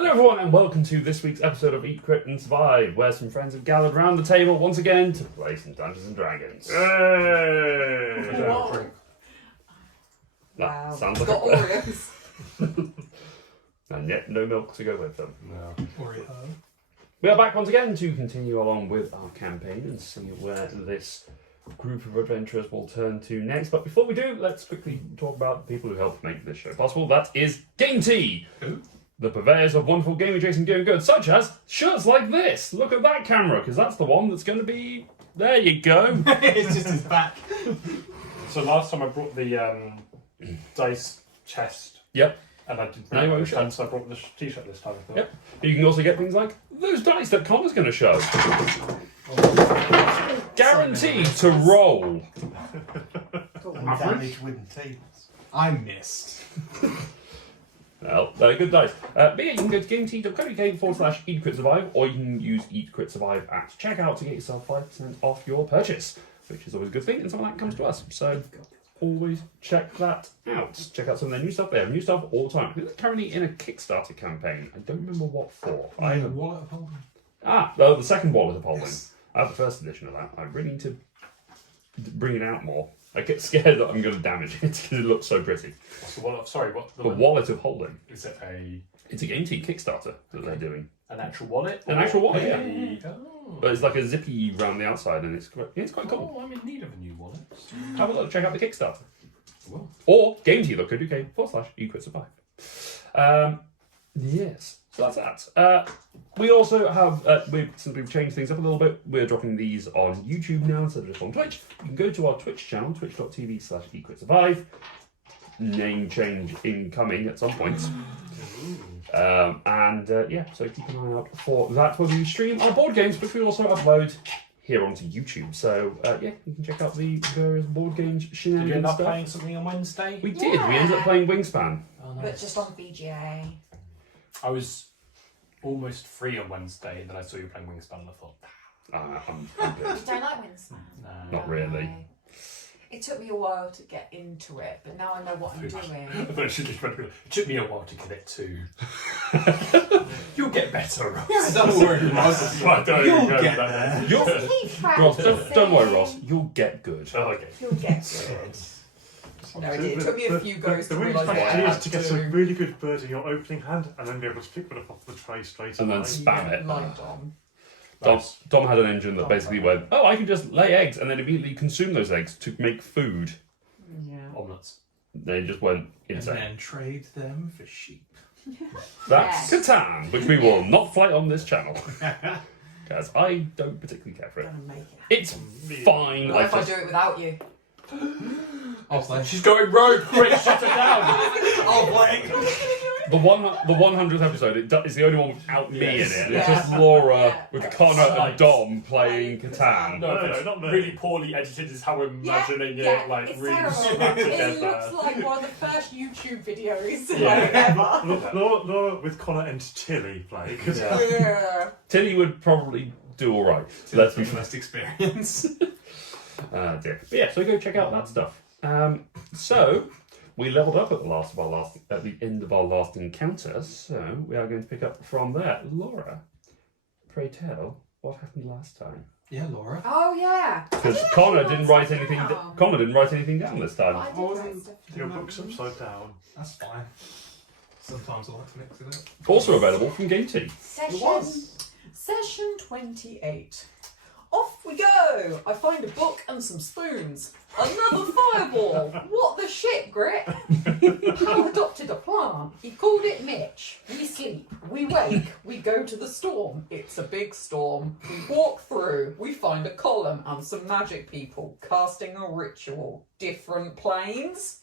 Hello everyone and welcome to this week's episode of Eat, Quit and Survive, where some friends have gathered around the table once again to play some Dungeons and Dragons. Hey! That sounds It's like got Oreos. And yet no milk to go with them. No. Oreo. We are back once again to continue along with our campaign and see where this group of adventurers will turn to next. But before we do, let's quickly talk about the people who helped make this show possible. That is Game Tea! Who? The purveyors of wonderful game adjacent doing good, such as shirts like this. Look at that camera, because that's the one that's going to be... There you go. It's just his back. So last time I brought the dice chest. Yep. And I did No, you won't this show. time, so I brought the t-shirt this time. I thought. Yep. You can also get things like those dice that Connor's going to show. Guaranteed to roll. Damage wooden tables. I missed. Well, they're good dice. But yeah, you can go to gametea.co.uk/eatquitsurvive, or you can use Eat Quit Survive at checkout to get yourself 5% off your purchase, which is always a good thing, and some of that comes to us. So always check that out. Check out some of their new stuff. They have new stuff all the time. They're currently in a Kickstarter campaign. I don't remember what for. Wallet of holding. The second Wallet of Holding. Yes. I have the first edition of that. I really need to bring it out more. I get scared that I'm going to damage it because it looks so pretty. What's the wallet? Sorry, what? The Wallet of Holding. Is it It's a Game Tea Kickstarter that they're doing. an actual wallet? An actual wallet, yeah. Oh. But it's like a zippy around the outside, and it's quite cool. Oh, I'm in need of a new wallet. Have a look, check out the Kickstarter. Well, Or gametea.co.uk/eatquitsurvive. Yes, so that's that. We also have, since we've changed things up a little bit, we're dropping these on YouTube now instead of just on Twitch. You can go to our Twitch channel, twitch.tv/eatquitsurvive. Name change incoming at some point. So keep an eye out for that when we stream our board games, which we also upload here onto YouTube. So you can check out the various board games did shenanigans you end up stuff. playing something on Wednesday? We did. We ended up playing Wingspan. Oh, But just on VGA. I was almost free on Wednesday, and then I saw you playing Wingspan, and I thought, I'm You don't like Winspan? nah. Not really. It took me a while to get into it, but now I know what I'm doing. But it took me a while to get it too. You'll get better, Ross. Yeah, don't worry, Ross. Right, don't You'll even go get there. there. You'll, Keep Ross, practicing. don't worry, Ross. You'll get good. Oh, okay. You'll get good. No, it did. It took me a few goes to The realise what I strategy had is to get a really good bird in your opening hand and then be able to pick one up off the tray straight And away. then spam it. Like Dom. Dom had an engine that basically went, oh, I can just lay eggs and then immediately consume those eggs to make food. Yeah. Omelets. They just went And insane. then trade them for sheep. That's Yes. Catan, which we will not play on this channel. Because I don't particularly care for it. Gonna make it. It's fine. What if I just- do it without you? I'll play. She's going rogue, quick, shut her down! I'll play. The 100th episode is the only one without me in it. It's Yeah. just Laura Yeah. with Connor and Dom playing Catan. No, No, it's not me. really poorly edited is how we're imagining Yeah, it, like it's really terrible. slapped It together. looks like one of the first YouTube videos Yeah. ever. Laura with Connor and Tilly play. 'Cause Yeah. Yeah. Tilly would probably do alright. Let's be the best experience. dear. But yeah, so go check out that stuff. So we leveled up at the end of our last encounter, so we are going to pick up from there. Laura, pray tell, what happened last time? Yeah, Laura. Oh yeah. Because Connor didn't write anything. Connor didn't write anything down this time. I did write stuff your down. book's upside down. That's fine. Sometimes I like to mix it up. Also available from Game Tea. Session 28. Off we go! I find a book and some spoons. Another fireball! What the shit, Grit? Hal adopted a plant. He called it Mitch. We sleep, we wake, we go to the storm. It's a big storm. We walk through, we find a column and some magic people casting a ritual. Different planes?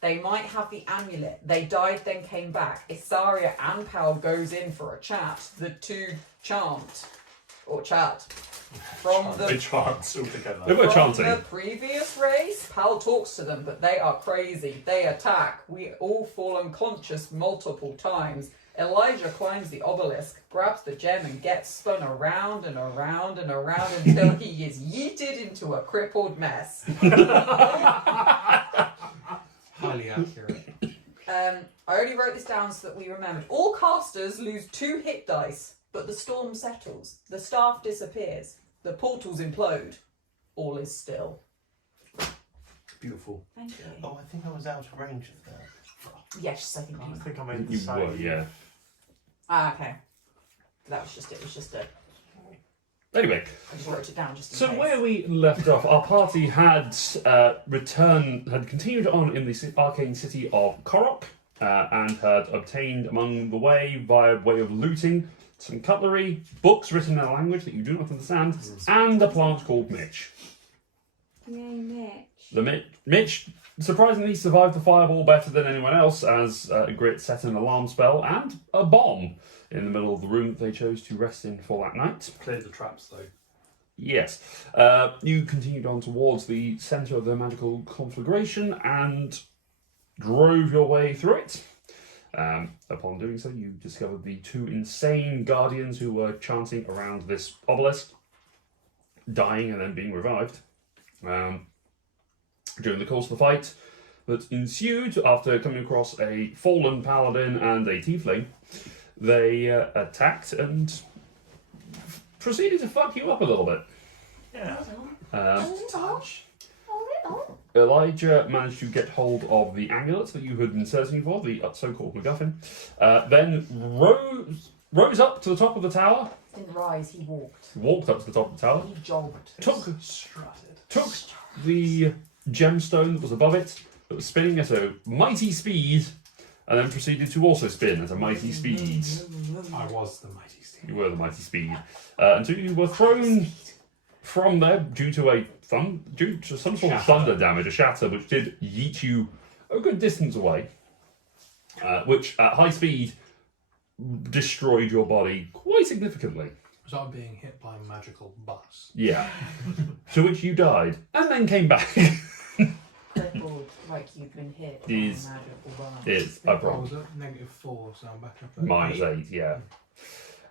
They might have the amulet. They died, then came back. Isaria and Pal goes in for a chat. The two chant. Or chat. From They the chance all together. They were from chanting. the previous race, Pal talks to them, but they are crazy. They attack. We all fall unconscious multiple times. Elijah climbs the obelisk, grabs the gem, and gets spun around and around and around until he is yeeted into a crippled mess. Highly accurate. I only wrote this down so that we remembered. All casters lose 2 hit dice, but the storm settles. The staff disappears. The portals implode. All is still. Beautiful. Thank you. Oh, I think I was out of range of that. Yes, I think I you. think I made the You same. were, yeah. Ah, okay. That was just it. Was just a. Anyway, I just wrote it down just in so case. where we left off, our party had had continued on in the arcane city of Korok, and had obtained among the way, by way of looting, some cutlery, books written in a language that you do not understand, and a plant called Mitch. Yay, Mitch. The Mitch surprisingly survived the fireball better than anyone else, as Grit set an alarm spell and a bomb in the middle of the room that they chose to rest in for that night. Cleared the traps though. Yes. You continued on towards the centre of the magical conflagration and drove your way through it. Upon doing so, you discovered the 2 insane guardians who were chanting around this obelisk, dying and then being revived. During the course of the fight that ensued, after coming across a fallen paladin and a tiefling, they attacked and proceeded to fuck you up a little bit. Yeah. Touch. Elijah managed to get hold of the amulet that you had been searching for, the so-called MacGuffin, then rose up to the top of the tower, Didn't rise. He walked. walked up to the top of the tower, He jogged. took the gemstone that was above it, that was spinning at a mighty speed, and then proceeded to also spin at a mighty speed. I was the mighty Steve. You were the mighty speed. Until you were thrown from there due to some sort of thunder damage, a shatter, which did yeet you a good distance away, which at high speed destroyed your body quite significantly. Was I being hit by a magical bus? Yeah. To which you died, and then came back. Crippled like you've been hit. Is- by a magical bar. It's I a problem. was at -4, so I'm back up at -8, yeah.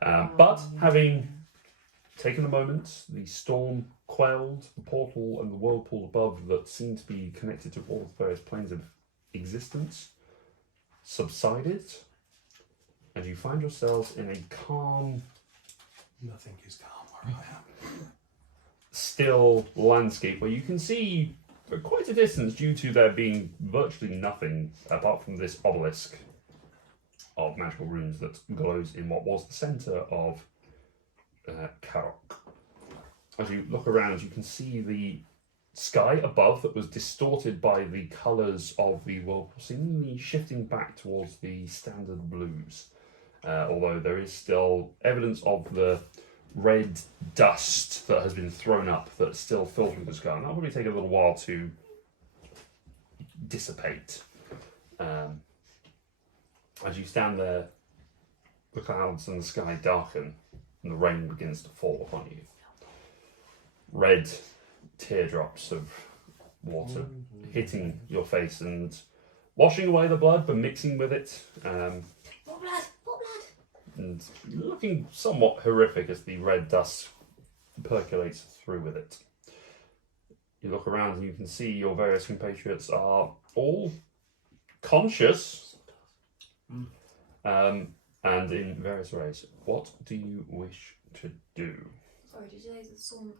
But having taken a moment, the storm quelled, the portal and the whirlpool above that seemed to be connected to all the various planes of existence subsided, and you find yourselves in a calm, Nothing is calm where I am. still landscape where you can see at quite a distance, due to there being virtually nothing apart from this obelisk of magical runes that glows in what was the centre of Karok. As you look around, you can see the sky above that was distorted by the colours of the whirlpool, seemingly shifting back towards the standard blues. Although there is still evidence of the red dust that has been thrown up that's still filtering the sky. And that'll probably take a little while to dissipate. As you stand there, the clouds and the sky darken and the rain begins to fall upon you. Red teardrops of water hitting your face and washing away the blood, but mixing with it. More blood! More blood! And looking somewhat horrific as the red dust percolates through with it. You look around and you can see your various compatriots are all conscious, and in various ways. What do you wish to do? Sorry, did you say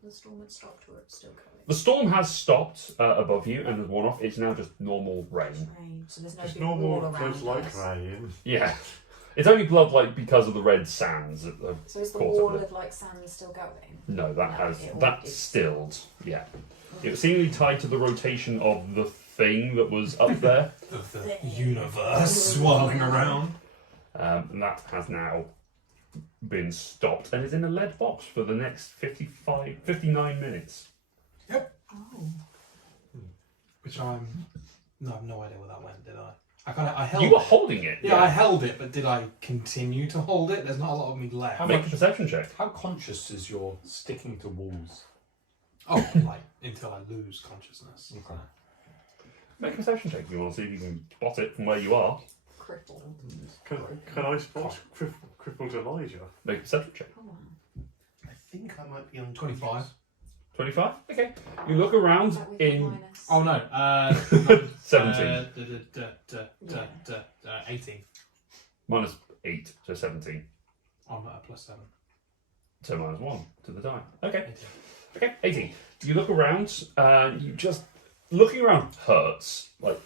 the storm had stopped or it's still coming? The storm has stopped above you and has worn off. It's now just normal rain. Rain, so there's no Just big wall normal around close like us. rain. Yeah. It's only blood like because of the red sands. So is the Caught wall up of like sand still going? No, that No, has it that's is- stilled. Yeah. It was seemingly tied to the rotation of the thing that was up there. Of the universe swirling around. And that has now been stopped and is in a lead box for the next 59 minutes. Oh. Which I have no idea where that went, did I? I held You were it. holding it. Yeah, I held it, but did I continue to hold it? There's not a lot of me left. Make a perception check. How conscious is your sticking to walls? Oh, like until I lose consciousness. Okay. Make a perception check if you want to see if you can spot it from where you are. Crippled. Can I spot crippled Elijah? Make a perception check. Come on. I think I might be on 25. 25? Okay. You look around That with in minus. Oh no. 17. 18. minus 8, so 17. I'm at a +7. So minus 1 to the die. Okay. 18. Okay, 18. You look around, you just... Looking around hurts. Like,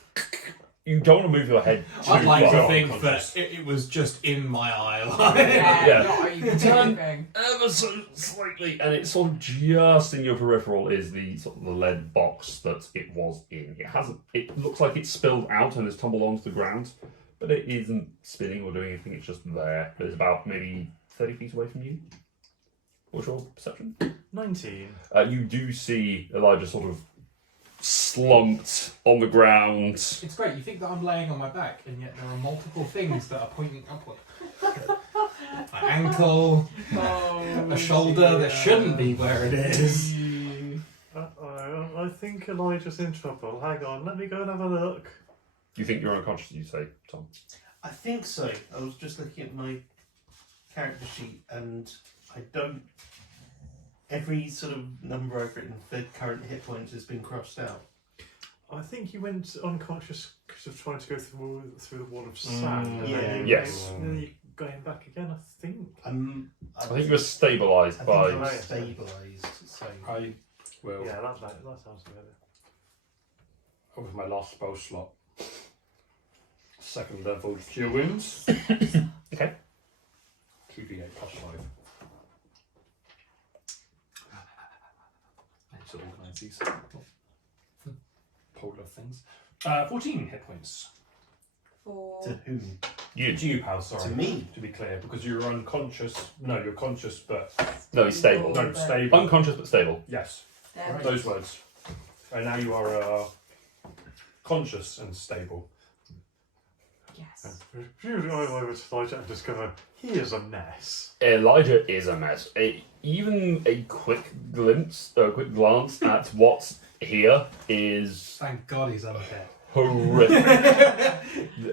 you don't want to move your head too I'd like far. to think that it was just in my eye line. Yeah. Not even Turn moving. ever so slightly, and it's sort of just in your peripheral is the sort of the lead box that it was in. It hasn't. It looks like it's spilled out and has tumbled onto the ground, but it isn't spinning or doing anything. It's just there. It's about maybe 30 feet away from you. What's your perception? 19. You do see Elijah sort of slumped on the ground. It's great. You think that I'm laying on my back, and yet there are multiple things that are pointing upward. My ankle, a shoulder that shouldn't be where it is. I think Elijah's in trouble. Hang on, let me go and have a look. You think you're unconscious, you say, Tom? I think so. I was just looking at my character sheet and I don't. Every sort of number I've written for current hit points has been crossed out. I think you went unconscious because of trying to go through the wall of sand. And yeah. then Yes. Then you going back again, I think. I think you were stabilised I by... think I was stabilised. So I will, Yeah, that sounds good. with my last spell slot, 2nd level Cure Wounds. Okay. 2d8 +5. I need to organise these polar things. 14 hit points. For to whom? You. To you, pal, sorry. To me. To be clear, because you're unconscious. No, you're conscious, but No, he's stable. no, stable. Unconscious but stable. Yes, there. those words. And now you are conscious and stable. Yes. Usually I over to Elijah and discover he is a mess. Elijah is a mess. Even a quick glance at what's here is Thank God he's undead. horrific.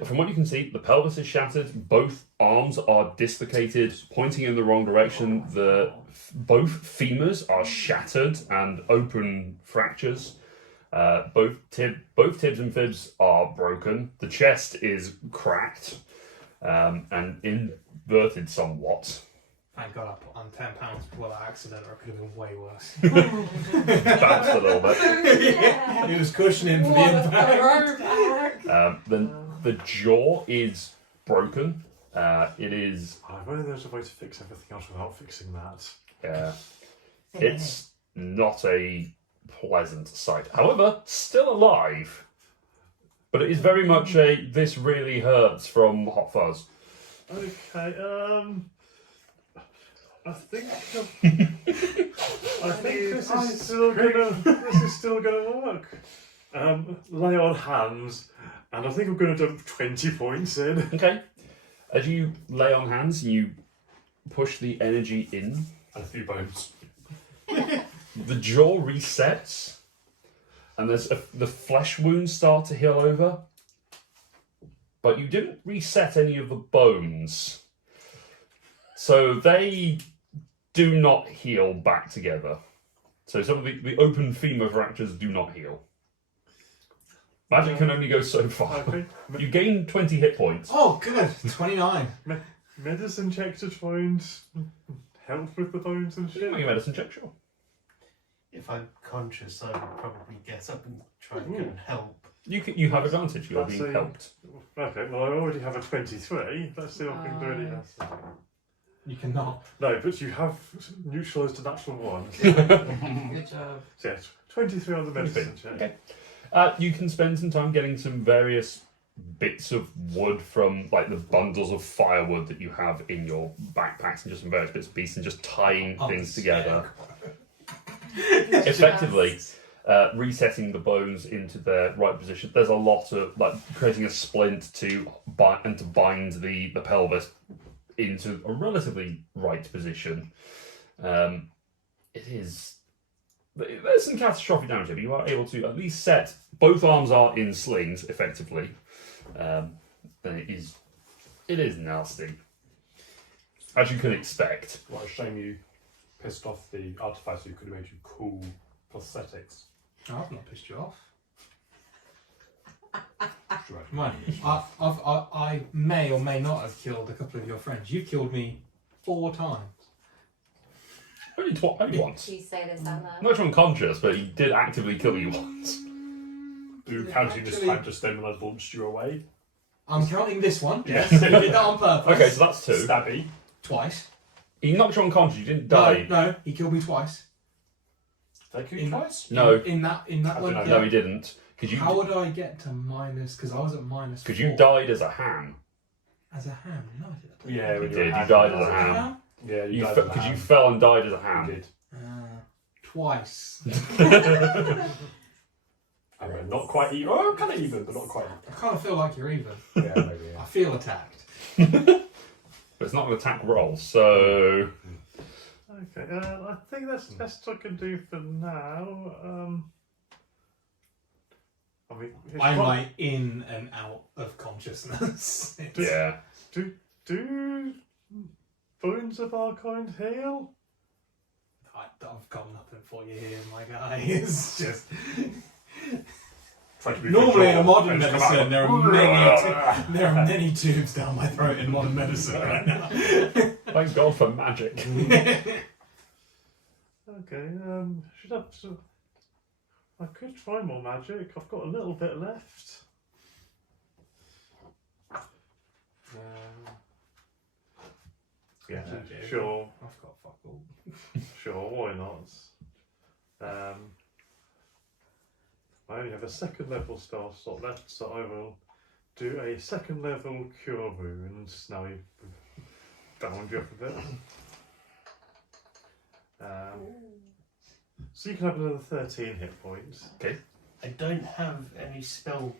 From what you can see, the pelvis is shattered. Both arms are dislocated, pointing in the wrong direction. Both femurs are shattered and open fractures. Both tibs and fibs are broken. The chest is cracked and inverted somewhat. Thank God I put on £10 before that accident, or it could have been way worse. Bounced a little bit. Yeah. He was cushioning for the What a impact. throwback. Then the jaw is broken. It is. If only there's a way to fix everything else without fixing that. It's not a pleasant sight. However, still alive. But it is very much a this really hurts from Hot Fuzz. Okay, I think this is still gonna work. Lay on hands, and I think I'm gonna dump 20 points in. Okay. As you lay on hands, you push the energy in. And a few bones. The jaw resets, and the flesh wounds start to heal over. But you didn't reset any of the bones, so they do not heal back together. So some of the open femur fractures do not heal. Magic can only go so far. Okay. You gain 20 hit points. Oh, good. 29. Medicine check to try and help with the bones and You shit. make a medicine check, sure. If I'm conscious, I would probably get up and try and go and help. You have advantage. You're That's being a- helped. Okay, well I already have a 23. Let's see if I can do any less. You cannot. No, but you have neutralised a natural one. Good job. So yeah, 23 on the medicine check. Okay. You can spend some time getting some various bits of wood from like the bundles of firewood that you have in your backpacks and just some various bits and pieces and just tying things together. Effectively, resetting the bones into their right position. There's a lot of like creating a splint to bind the pelvis into a relatively right position. It is. There's some catastrophic damage here, but you are able to at least set both arms are in slings effectively. Then it is nasty, as you can expect. What a shame you pissed off the artificer who could have made you cool prosthetics. Oh, I've not pissed you off. Right. Right. I may or may not have killed a couple of your friends. You've killed me 4 times. Only once. Please say this out loud. Not unconscious, but he did actively kill you once. Do you counting this time just then when I launched you away? I'm counting this one. Yes. You did that on purpose. Okay, so that's 2. Stabby. Twice. He knocked you unconscious, you didn't die. No, he killed me twice. Thank you In- twice. No. In that I one. don't No, he didn't. How would I get to minus? Because I was at minus. Because 4. you died as a ham. As a ham. No, I didn't. Yeah, You when did, were you hand- died as a As a ham. ham? Yeah, You died because as a you ham. fell and died as a You ham. did. Twice. I mean, not quite even. Oh, kind of even, but not quite. I kind of feel like you're even. Yeah, maybe. I feel attacked. But it's not an attack roll, so Okay, I think that's the best I can do for now. I mean, it's I'm not- like in and out of consciousness. yeah. Do bones of our kind heal? I've got nothing for you here, my guy. It's just Try to be normally visual in modern and just come medicine out. there are many tubes down my throat in modern medicine right now. Thank God for magic. Okay, should I? I could try more magic. I've got a little bit left. Yeah, Okay. sure, I've got fuck all. sure. Why not? I only have a 2nd level spell slot left, so I will do a 2nd level cure wounds. Now you've downed you up a bit. So you can have another 13 hit points. I don't have any spell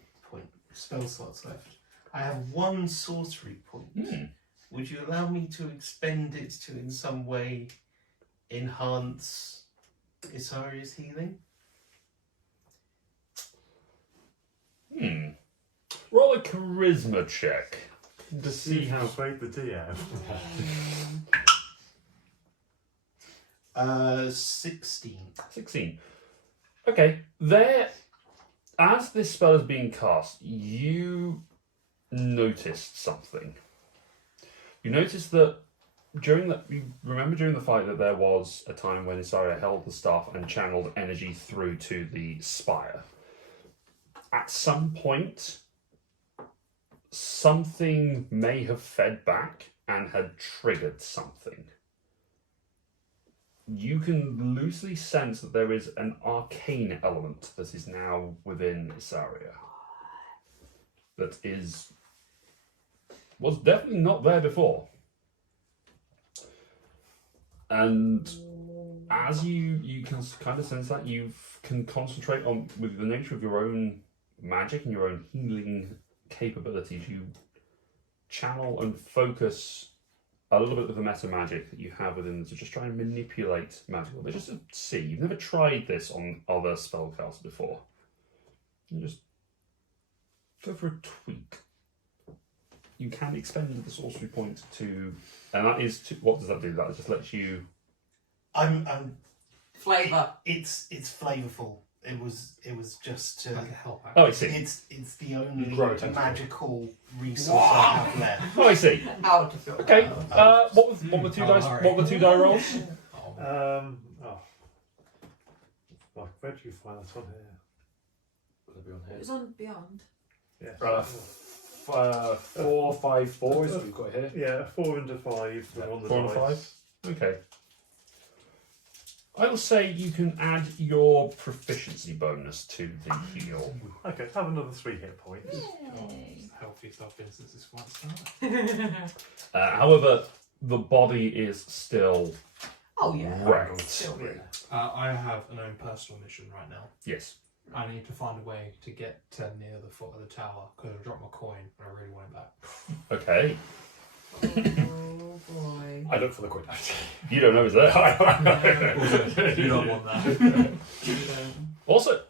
slots left. I have 1 sorcery point. Would you allow me to expend it to in some way enhance Isaria's healing? Roll a charisma check to see how. Persuade the DM. 16. 16. Okay, there. As this spell is being cast, you noticed something. You noticed that during the fight that there was a time when Isaria held the staff and channeled energy through to the spire. At some point, something may have fed back and had triggered something. You can loosely sense that there is an arcane element that is now within Isaria. That was definitely not there before. And as you can kind of sense that, you can concentrate on, with the nature of your own magic and your own healing capabilities, you channel and focus a little bit of the meta magic that you have within to just try and manipulate magical. But just to see, you've never tried this on other spellcasts before. You just go for a tweak. You can expend the sorcery point to, and that is to, what does that do? That just lets you. I'm Flavour. It's flavorful. It was just to. Like a help out. Oh, I see. It's the only Grow a tentacle. magical resource I have left. Oh, I see. How to feel Okay. about What were 2 dice? What were 2 die rolls? Oh. Like, where do you find that on here? Will it be on It here? was on Beyond. Yeah. 4, 5, 4 is what we've got here. Yeah, 4 and a 5 Yeah, on the 4 and a dice. 5? Okay. I will say you can add your proficiency bonus to the heal. Okay, have another 3 hit points. It's the healthiest I've been since this one started. However, the body is still Oh yeah. wrecked. Still good. I have an own personal mission right now. Yes. I need to find a way to get near the foot of the tower because I dropped my coin and I really want it back. Okay. Oh boy. I look for the coin. You don't know it's there. You don't want that. Also,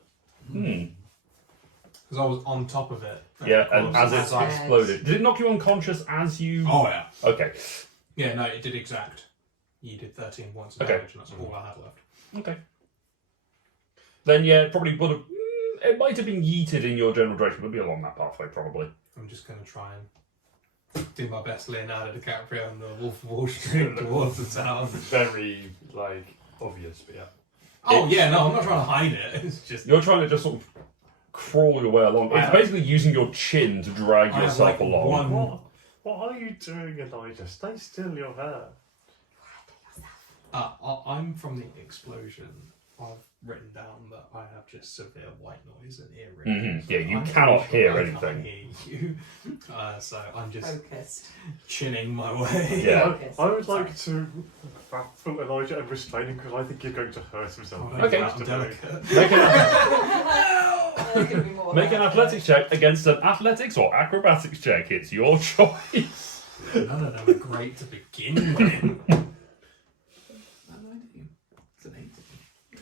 Because I was on top of it. yeah, and as it I- exploded, did it knock you unconscious as you? Oh yeah. Okay. Yeah, no, it did exact. You did 13 points of Okay. damage and that's all I had left. Okay. then yeah, it probably would have. It might have been yeeted in your general direction, but it'd be along that pathway probably. I'm just going to try and do my best Leonardo DiCaprio on the Wolf of Wall Street towards the town. Very, like, obvious, but yeah. Oh, yeah, no, I'm not trying to hide it. It's just. You're trying to just sort of crawl your way along. It's basically using your chin to drag I have, yourself like, along. What are you doing, Elijah? Stay still, your hair. I'm from the explosion. I've written down that I have just severe white noise and earrings. Yeah, you I'm cannot pretty hear sure I anything. can't hear you. So I'm just Focused. chinning my way. Yeah. Focused. I would like to baffle Elijah and restrain him because I think you're going to hurt himself. Okay. I'm delicate. Make an athletics check against an athletics or acrobatics check. It's your choice. None of them are great to begin with. It's an 18.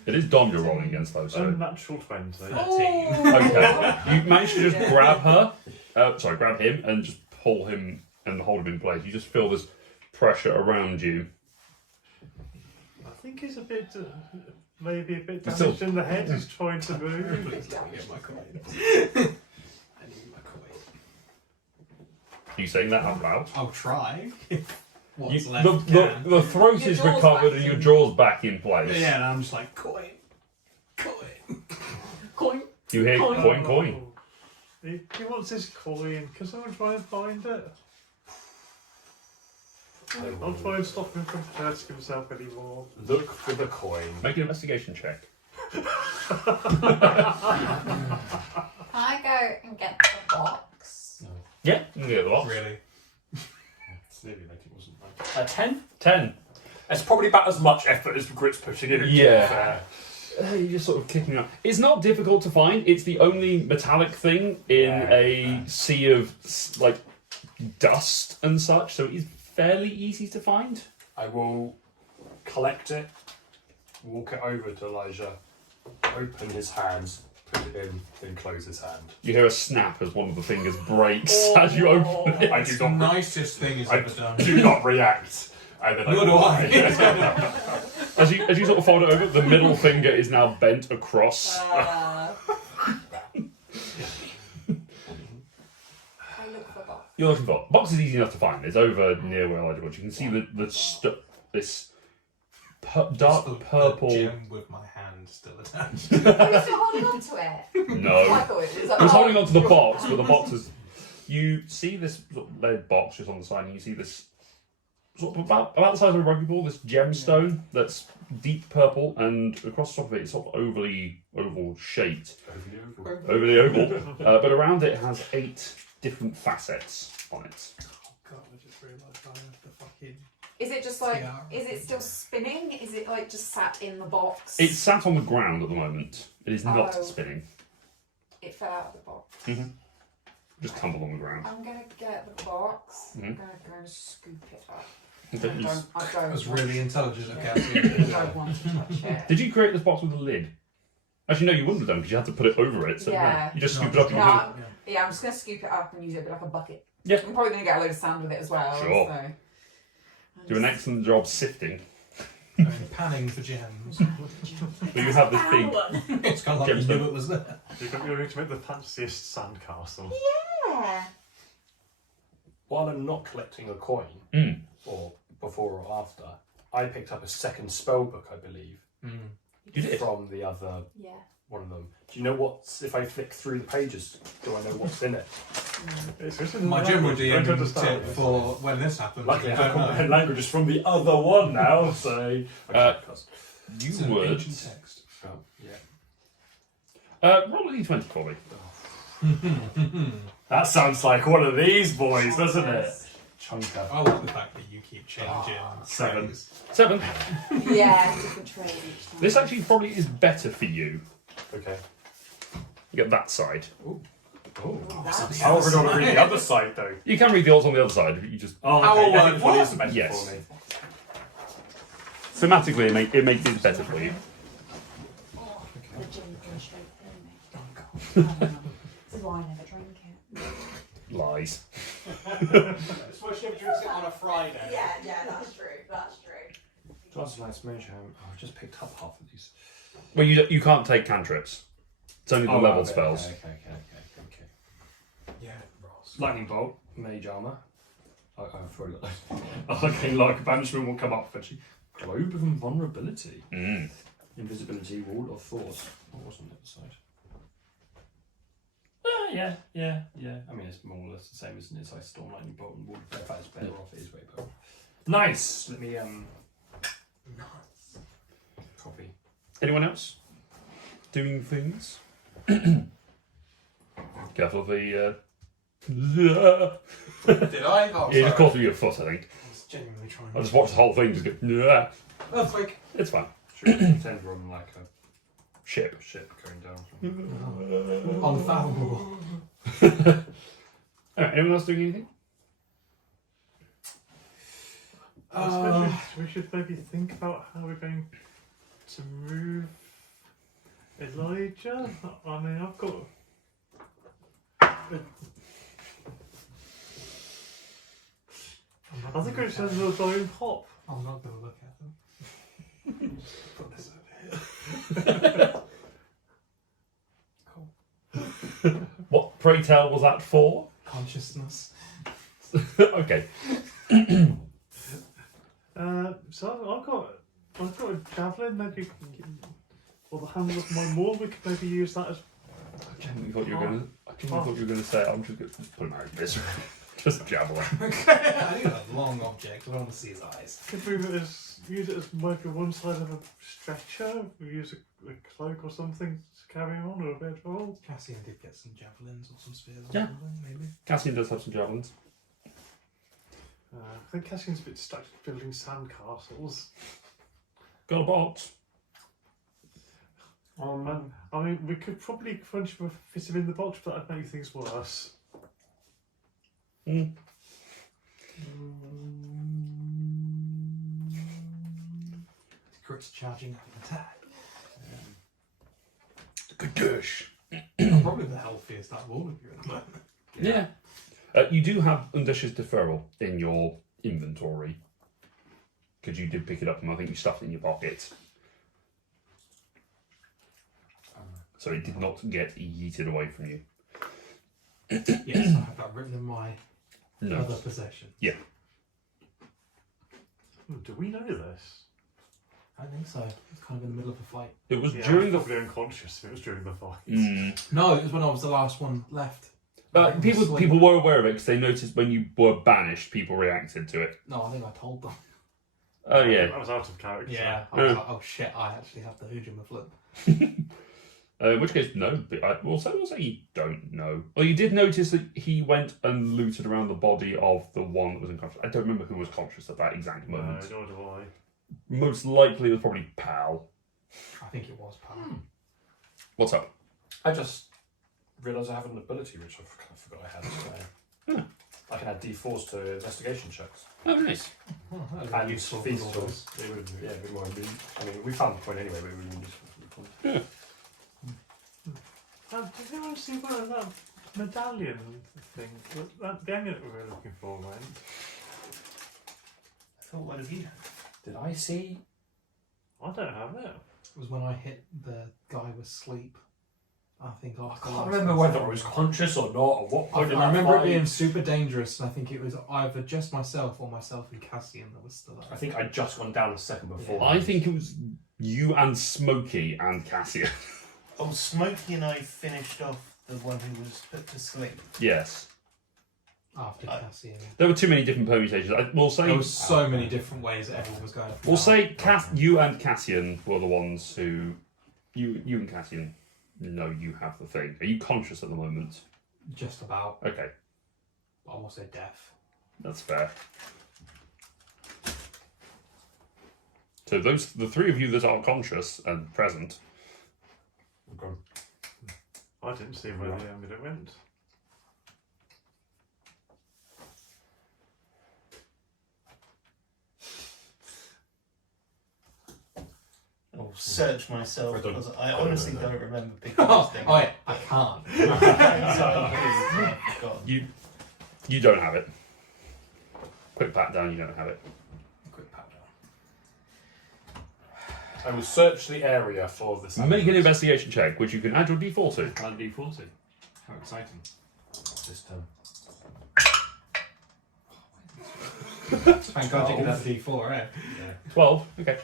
It is Don you're rolling against though, so. Unnatural 20. 13. Okay. You managed to just grab her, grab him, and just pull him and hold him in place. You just feel this pressure around you. I think he's a bit, maybe a bit It's damaged still- in the head. He's trying to move. Please let me get my coin. I need my coin. Are you saying that out loud? I'll try. You, What's the, left the, can. the throat Your is jaw's recovered back and your in. jaw's back in place. Yeah, and I'm just like, coin. Coin. You hear Coin. coin, coin. He wants his coin. Can someone try and find it? I'll try and stop him from hurting himself anymore. Look for the coin. Make an investigation check. Can I go and get the box? Yeah, you can get the box. Really? It's nearly like it wasn't like 10? 10. It's probably about as much effort as Grit's putting in. Yeah. You're just sort of kicking up. It's not difficult to find. It's the only metallic thing in a sea of like dust and such, so it's fairly easy to find. I will collect it, walk it over to Elijah, open his hands, put it in, then close his hand. You hear a snap as one of the fingers breaks as you open it. I It's do the not. nicest thing he's I ever done. do not react. And then Nor do I. As you sort of fold it over, the middle finger is now bent across. I look for box. You're looking for box is easy enough to find. It's over near where Elijah was. You can see this dark The purple. gem with my hand still attached. Are you still holding on to it? I No, thought it was. I was holding onto the box, but the box is. You see this sort of lead box just on the side, and you see this sort of about the size of a rugby ball. This gemstone that's deep purple, and across the top of it, it's sort of overly oval shaped. Overly oval, but around it has 8 different facets on it. Oh god, I just realised I have the fucking. Is it just like, Yeah. is it still spinning? Is it like just sat in the box? It's sat on the ground at the moment. It is not Oh. spinning. It fell out of the box. Just tumbled on the ground. I'm gonna get the box. Mhm. I'm gonna go and scoop it up. Okay, I you just- don't That was want really to intelligent of touch Cassie. it. I don't want to touch it. Did you create this box with a lid? Actually, no, you wouldn't have done because you had to put it over it. So Yeah. you just No, scooped it up. No, And I'm, yeah, I'm just gonna scoop it up and use it a bit like a bucket. Yeah. I'm probably gonna get a load of sand with it as well. Sure. So. do an excellent job sifting. Going panning for gems. But you have this big. It's kind of like you Gemstone. knew it was there. You're going to make the fanciest sandcastle. Yeah. While I'm not collecting a coin, Mm. or before or after, I picked up a second spell book, I believe, You did. from the other Yeah. one of them. Do you know what's, if I flick through the pages, do I know what's in it? It's written in My language general you don't DM understand. tip for when this happens. Luckily, I I don't know. comprehend languages from the other one now, so. You It's an would. ancient text. Oh, yeah. Roll a d20 for me. That sounds like one of these boys, doesn't it? Chunker. I like the fact that you keep changing. 7. things. 7. Yeah. Different trade each time. This actually probably is better for you. Okay. You get that side. Oh. That's- I already want to read the other side though. You can read the odds on the other side. You just Oh, Our okay. word That one is one. better Yes. for me. thematically it makes it better for you. The gin goes straight through me. This is why I never drink it. Lies. It's why she never drinks it on a Friday. Yeah, that's true. That's true. That's a nice measure. I've just picked up half of these. Well, you can't take cantrips. It's only the level okay, spells. Okay. Yeah, Ross. Lightning bolt, mage armor. I've already got those. Okay, like banishment will come up eventually. Globe of invulnerability. Mm. Invisibility, wall of force. What was on the other side? Yeah. I mean, it's more or less the same, isn't it? It's like storm, lightning bolt, and wall. In fact, it's better off. It is way better. Nice. Let me Nice. copy. Anyone else doing things? Careful of the. Did I? Oh, It just sorry. caught through your foot, I think. I was genuinely trying. I just watched the whole thing just go. Yeah. Earthquake. It's fine. Should pretend we're on like a Ship. ship going down. Unfathomable. Alright, anyone else doing anything? I suppose we should maybe think about how we're going to move Elijah. I mean, I've got. I think we're just going to go and hop. I'm not going to look at them. Put this over here. Cool. What, pray tell, was that for? Consciousness. Okay. So I've got a javelin. Maybe, or the handle of my maul. We could maybe use that as. I genuinely thought you were going to say, I'm just going to put him out of misery. Just javelin. Okay. I need a long object. I don't want to see his eyes. Could we use it as maybe one side of a stretcher? We use a cloak or something to carry on, or a bedroll. Cassian did get some javelins or some spears or Yeah. something, maybe. Cassian does have some javelins. I think Cassian's a bit distracted building sandcastles. Got a box. I mean, we could probably crunch him, fit him in the box, but that'd make things worse. Mm. Crits charging up an attack. Gadoosh. I'm probably the healthiest out of all of you at the moment. Yeah. You do have Undicious Deferral in your inventory. Because you did pick it up and I think you stuffed it in your pocket. So it did not get yeeted away from you. Yes, I have that written in my No. other possession. Do we know this? I think so. It's kind of in the middle of a fight. It was Yeah, during the. probably unconscious. If it was during the fight. No, it was when I was the last one left. People were aware of it because they noticed when you were banished, people reacted to it. No, I think I told them. Oh yeah. That was out of character. Yeah. I was like, oh shit, I actually have the Hujima flip. In which case, no. But we'll say you don't know. Well, you did notice that he went and looted around the body of the one that was unconscious. I don't remember who was conscious at that exact moment. No, nor do I. Most likely it was probably Pal. I think it was Pal. What's up? I just realised I have an ability which I kind of forgot I had. I can add D4s to investigation checks. Oh, nice. Oh, that would be And useful feast for all tools. It would, yeah, a bit more. I mean, we found the point anyway, but it would be useful for the point. Did anyone see where that medallion thing, the amulet we were looking for went? I thought one of you had. Did I see? I don't have it. It was when I hit the guy with sleep. I think I can't remember whether I was conscious or not, or what I point in that remember it fight. being super dangerous, and I think it was either just myself or myself and Cassian that was still I there. think I just went down a second before. I think it was you and Smokey and Cassia. Oh, Smokey and I finished off the one who was put to sleep. Yes. After Cassian. There were too many different permutations. We'll say. There was so many different ways that everyone was going. We'll say you and Cassian were the ones who. You and Cassian know you have the thing. Are you conscious at the moment? Just about. Okay, I will say deaf. that's fair. So the three of you that are conscious and present. Okay. I didn't see where the amulet went. I'll search myself I don't- because I I don't honestly know. don't remember picking this Oh, thing. wait, I can't. I've forgotten. You don't have it. Quick pat down. You don't have it. Quick pat I will search the area for this. Make an investigation check, which you can add your D4 to. And D40. How exciting. This time. Thank God you can have D4, eh? 12. Okay.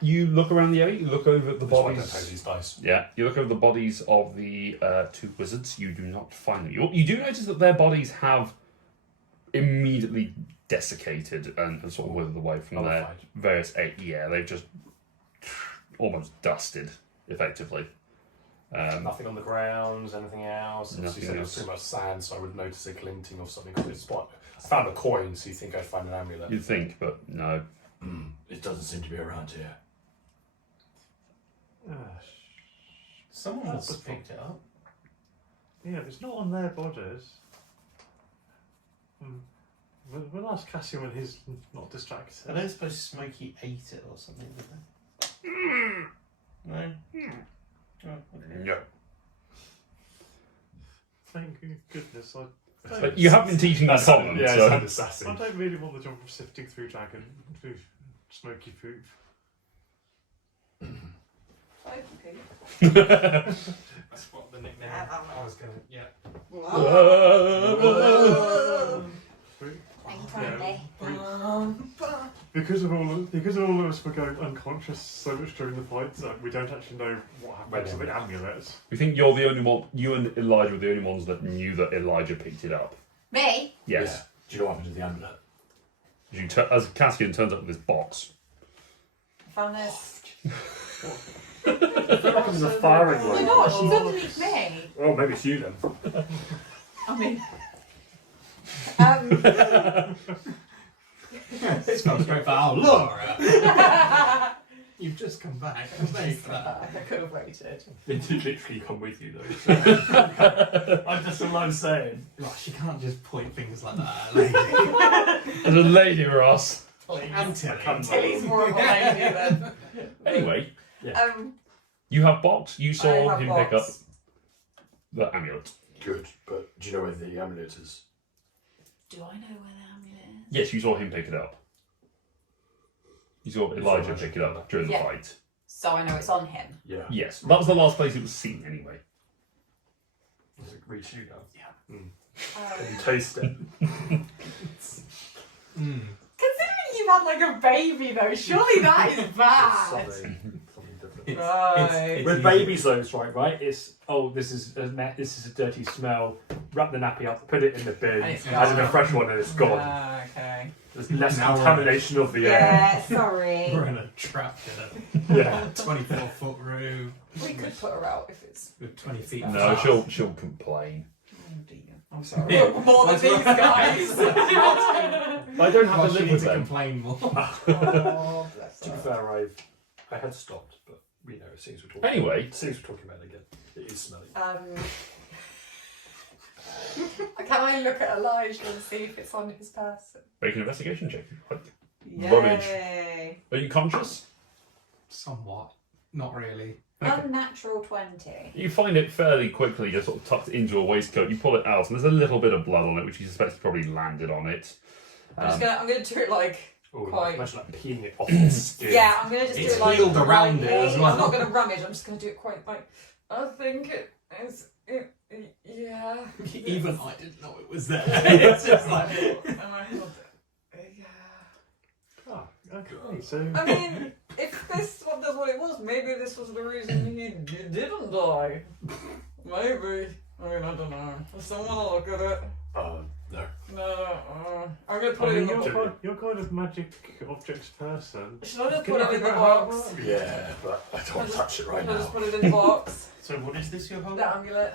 You look around the area. You look over at the That's why I don't pay bodies. these dice. Yeah, you look over the bodies of the 2 wizards. You do not find them. You do notice that their bodies have immediately desiccated and sort of withered away from their Mummified. various. Yeah, they've just almost dusted, effectively. Nothing on the ground, anything else. Nothing Obviously, it was else. pretty much sand, so I would notice a glinting of something. Because it's what I found a coin, so you think I'd find an amulet. You'd think, but no. It doesn't seem to be around here. Someone must have picked it up. Yeah, it's not on their bodies. We'll ask Cassian when he's not distracted. I don't suppose Smokey ate it or something, did they? No? Oh, okay. No. Thank goodness. But you have been teaching that common, Yeah, so. it's assassin. I don't really want the job of sifting through dragon smoky food. That's what the nickname I was going to. Yeah. Because of all of us were going unconscious so much during the fight, we don't actually know what happened to the amulets. We think you're the only one. You and Elijah were the only ones that knew that Elijah picked it up. Me? Yes. Yeah. Do you know what happened to the amulet? As Cassian turns up with this box. Found this. I feel like I'm the firing Why line. not? She's underneath me. Oh, maybe it's you then. I mean. It's gone straight for our Laura. You've just come back. I'm ready for that. I could have waited. It did literally come with you though. I'm just alone saying. Like, she can't just point fingers like that, lady. As a lady, Ross. And Tilly. Tilly's more of a lady then. Anyway, Um, you have box. You I saw have him box. pick up the amulet. Good, but do you know where the amulet is? Do I know where the amulet is? Yes, you saw him pick it up. You saw Elijah pick it up during the Yeah. fight. So I know it's on him. Yeah. Yes, that was the last place it was seen, anyway. Does it reach you now? Yeah. Can you taste it? considering you've had like a baby though, surely that is bad. Something different. Right. With babies though, it's right? It's this is a dirty smell. Wrap the nappy up, put it in the bin, And it's add in a gone. fresh one, and it's gone. Ah, okay. There's less Now we're- contamination of the air. Yeah, sorry. We're in a trap in Yeah. a 24-foot room We could put her out if it's. with 20 feet. No, she'll complain. Oh dear. I'm sorry. Yeah. More than these guys. I don't have Well, to she live needs with to them. complain more. Oh, bless To be her. fair, I had stopped, but we know as soon as we're talking. Anyway. As soon as we're talking about it again, it is smelly. Can I look at Elijah and see if it's on his person? Make an investigation check. Yay. Are you conscious? Somewhat. Not really. Unnatural 20. You find it fairly quickly, just sort of tucked into a waistcoat. You pull it out, and there's a little bit of blood on it, which you suspect probably landed on it. I'm gonna do it like Oh, quite. imagine like peeling it off the skin. Yeah, I'm gonna just It's do it like healed around it lightly. as well. I'm not gonna rummage. I'm just gonna do it quite like. I think it is. Yeah. Even I didn't know it was there. It's just like. And I held it. Yeah. Oh, okay, so I mean, if this one does what it was, maybe this was the reason he didn't die. Maybe. I mean, I don't know. Does someone wanna look at it? No. No. I'm gonna I put it in mean, the. you're kind of magic objects person. Should I just Can put you it in the figure out how it box? works? Yeah, but I don't want to touch it right Should I just now. put it in the box? So what is this you're holding? The amulet.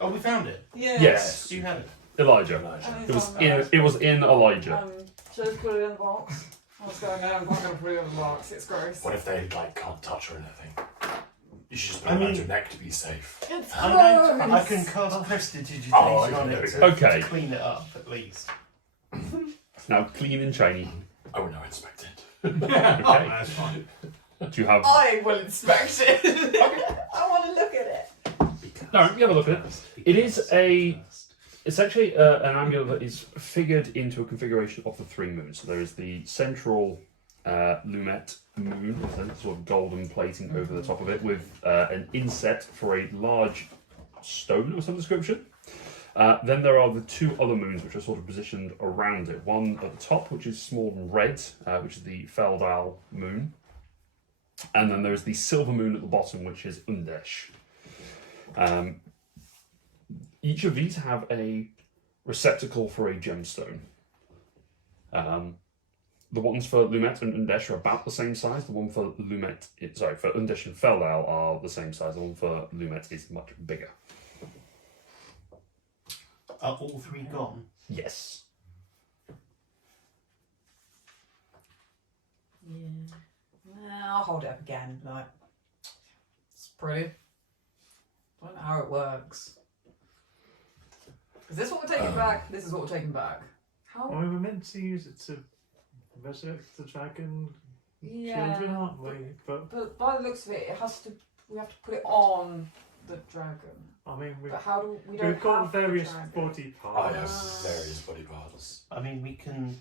Oh, we found it. Yeah. Yes, You had it. Elijah. I It was found in. that. It was in Elijah. Should I just put it in the box? What's going on? I'm not going to put it in the box. It's gross. What if they can't touch or anything? You should just put I it around mean- your neck to be safe. It's I can cast prestidigitation Oh, on there it we to, Okay. to clean it up at least. It's now clean and shiny. I will now inspect it. Okay. That's fine. Do you have? I will inspect it. I want to look at it. No, you have a look at it. It is a. It's actually an amulet that is figured into a configuration of the 3 moons. So there is the central lumet, moon with a sort of golden plating over the top of it, with an inset for a large stone of some description. Then there are the two other moons which are sort of positioned around it. One at the top, which is small and red, which is the Feldal moon. And then there's the silver moon at the bottom, which is Undesh. Each of these have a receptacle for a gemstone. The ones for Lumet and Undesh are about the same size. The one for for Undesh and Feldal are the same size. The one for Lumet is much bigger. Are all three gone? Yes. Yeah. Well, I'll hold it up again. Like, it's pretty. I don't know how it works. Is this what we're taking back? This is what we're taking back. How? Well, we were meant to use it to resurrect the dragon children, aren't we? But by the looks of it, we have to put it on the dragon. I mean, But how do we don't we've got have various the dragon. body I parts. have various body parts. I mean, we can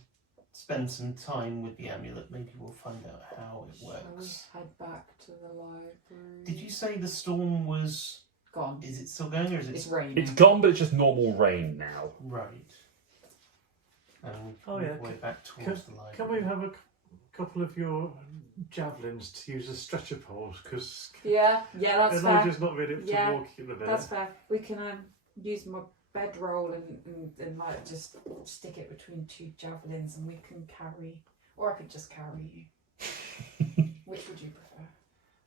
spend some time with the amulet. Maybe we'll find out how it Shall we works. head back to the library? Did you say the storm was? Gone. Is it still going, or is it? It's raining. It's gone, but it's just normal rain now. Right. And Oh, we yeah. move way back towards the library. Can we have a couple of your javelins to use as stretcher poles? Because Yeah, that's fair. Elijah's not really up to Yeah, walking at the minute. That's fair. We can use my bedroll and like just stick it between two javelins, and we can carry, or I could just carry you. Which would you prefer?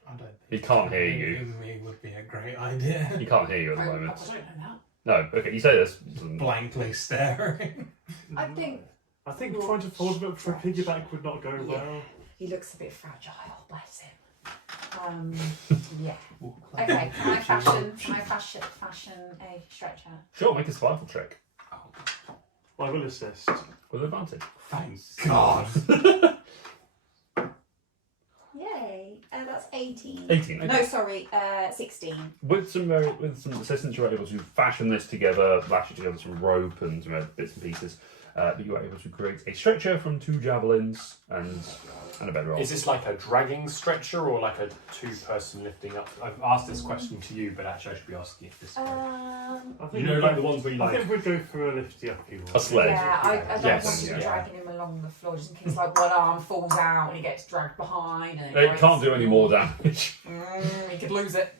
I don't think He can't hear you. carrying me would be a great idea. He can't hear you at I the don't know moment. that. No, okay, you say this. Blankly staring. I think I think trying to fold him up for a piggyback would not go well. he looks a bit fragile. Bless him. Yeah. Walk Okay. Can I like- fashion a stretcher? Sure, make a survival check I will assist. with advantage. Thank God. Yay. That's 18. 18. Okay. No, sorry, 16. With some assistance, you were able to fashion this together, lash it together with some rope and some bits and pieces. But you were able to create a stretcher from two javelins and a bedroll. Is this like a dragging stretcher or like a two-person lifting up? I've asked this question to you, but actually I should be asking it this way. I You think know, we'd like go- the ones where you I like. think we'd go for a lifty uppy one. A sled. Yeah, I don't Yes, want to be yeah. dragging him along the floor just in case like one arm falls out and he gets dragged behind. And It can't do any more damage. He could lose it.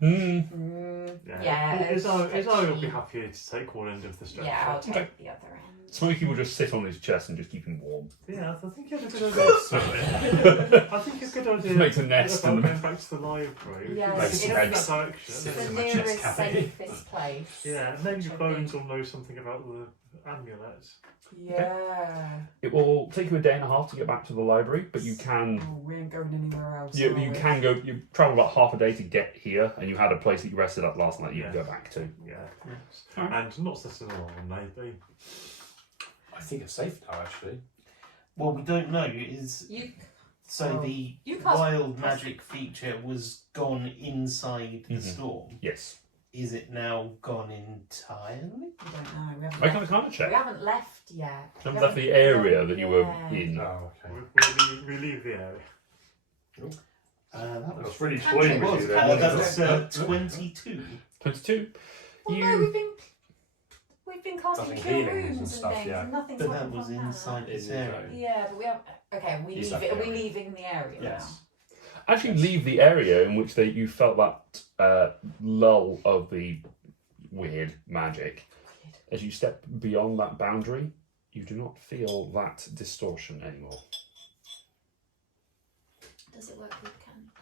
Yeah. Isaiah will be happier to take one end of the stretcher. Yeah, I'll take Okay. the other end. Smokey will just sit on his chest and just keep him warm. Yeah, I think you had a good idea. I think it's a good idea. Makes a nest about in the- going back to the library. Yeah, Makes it's some in eggs. that direction. It's Sit the in my nearest, chest cavity. safest place. Yeah, and then which your I bones think- will know something about the amulet. Yeah. It will take you a day and a half to get back to the library, but you can Oh, we ain't going anywhere else. you, are you we? can go. You travel about half a day to get here, and you had a place that you rested at last night. You can Yeah. go back to. Yeah. Alright. And not setting alarm, maybe. I think it's safe now, actually. Well, we don't know. Is You, so Oh. the you cast wild magic feature was gone inside the Mhm. storm. Yes. Is it now gone entirely? We don't know. We haven't, Make left, a kind of we check. haven't left yet. You haven't left the area that you were Yeah. in. Oh, okay. We leave the area. That I was was really Actually, toying it with was you kind there. of- that was 22. 22. Well, You- no, we've been casting Casting cure healings runes and and stuff, things, yeah. and nothing's But that happened was from inside that. this In the area. zone. Yeah, but we have. Okay, we He's leave left it. the Are we area. leaving the area Yes. Actually, leave the area in which you felt that lull of the weird magic. now? As you step beyond that boundary, you do not feel that distortion anymore. Does it work with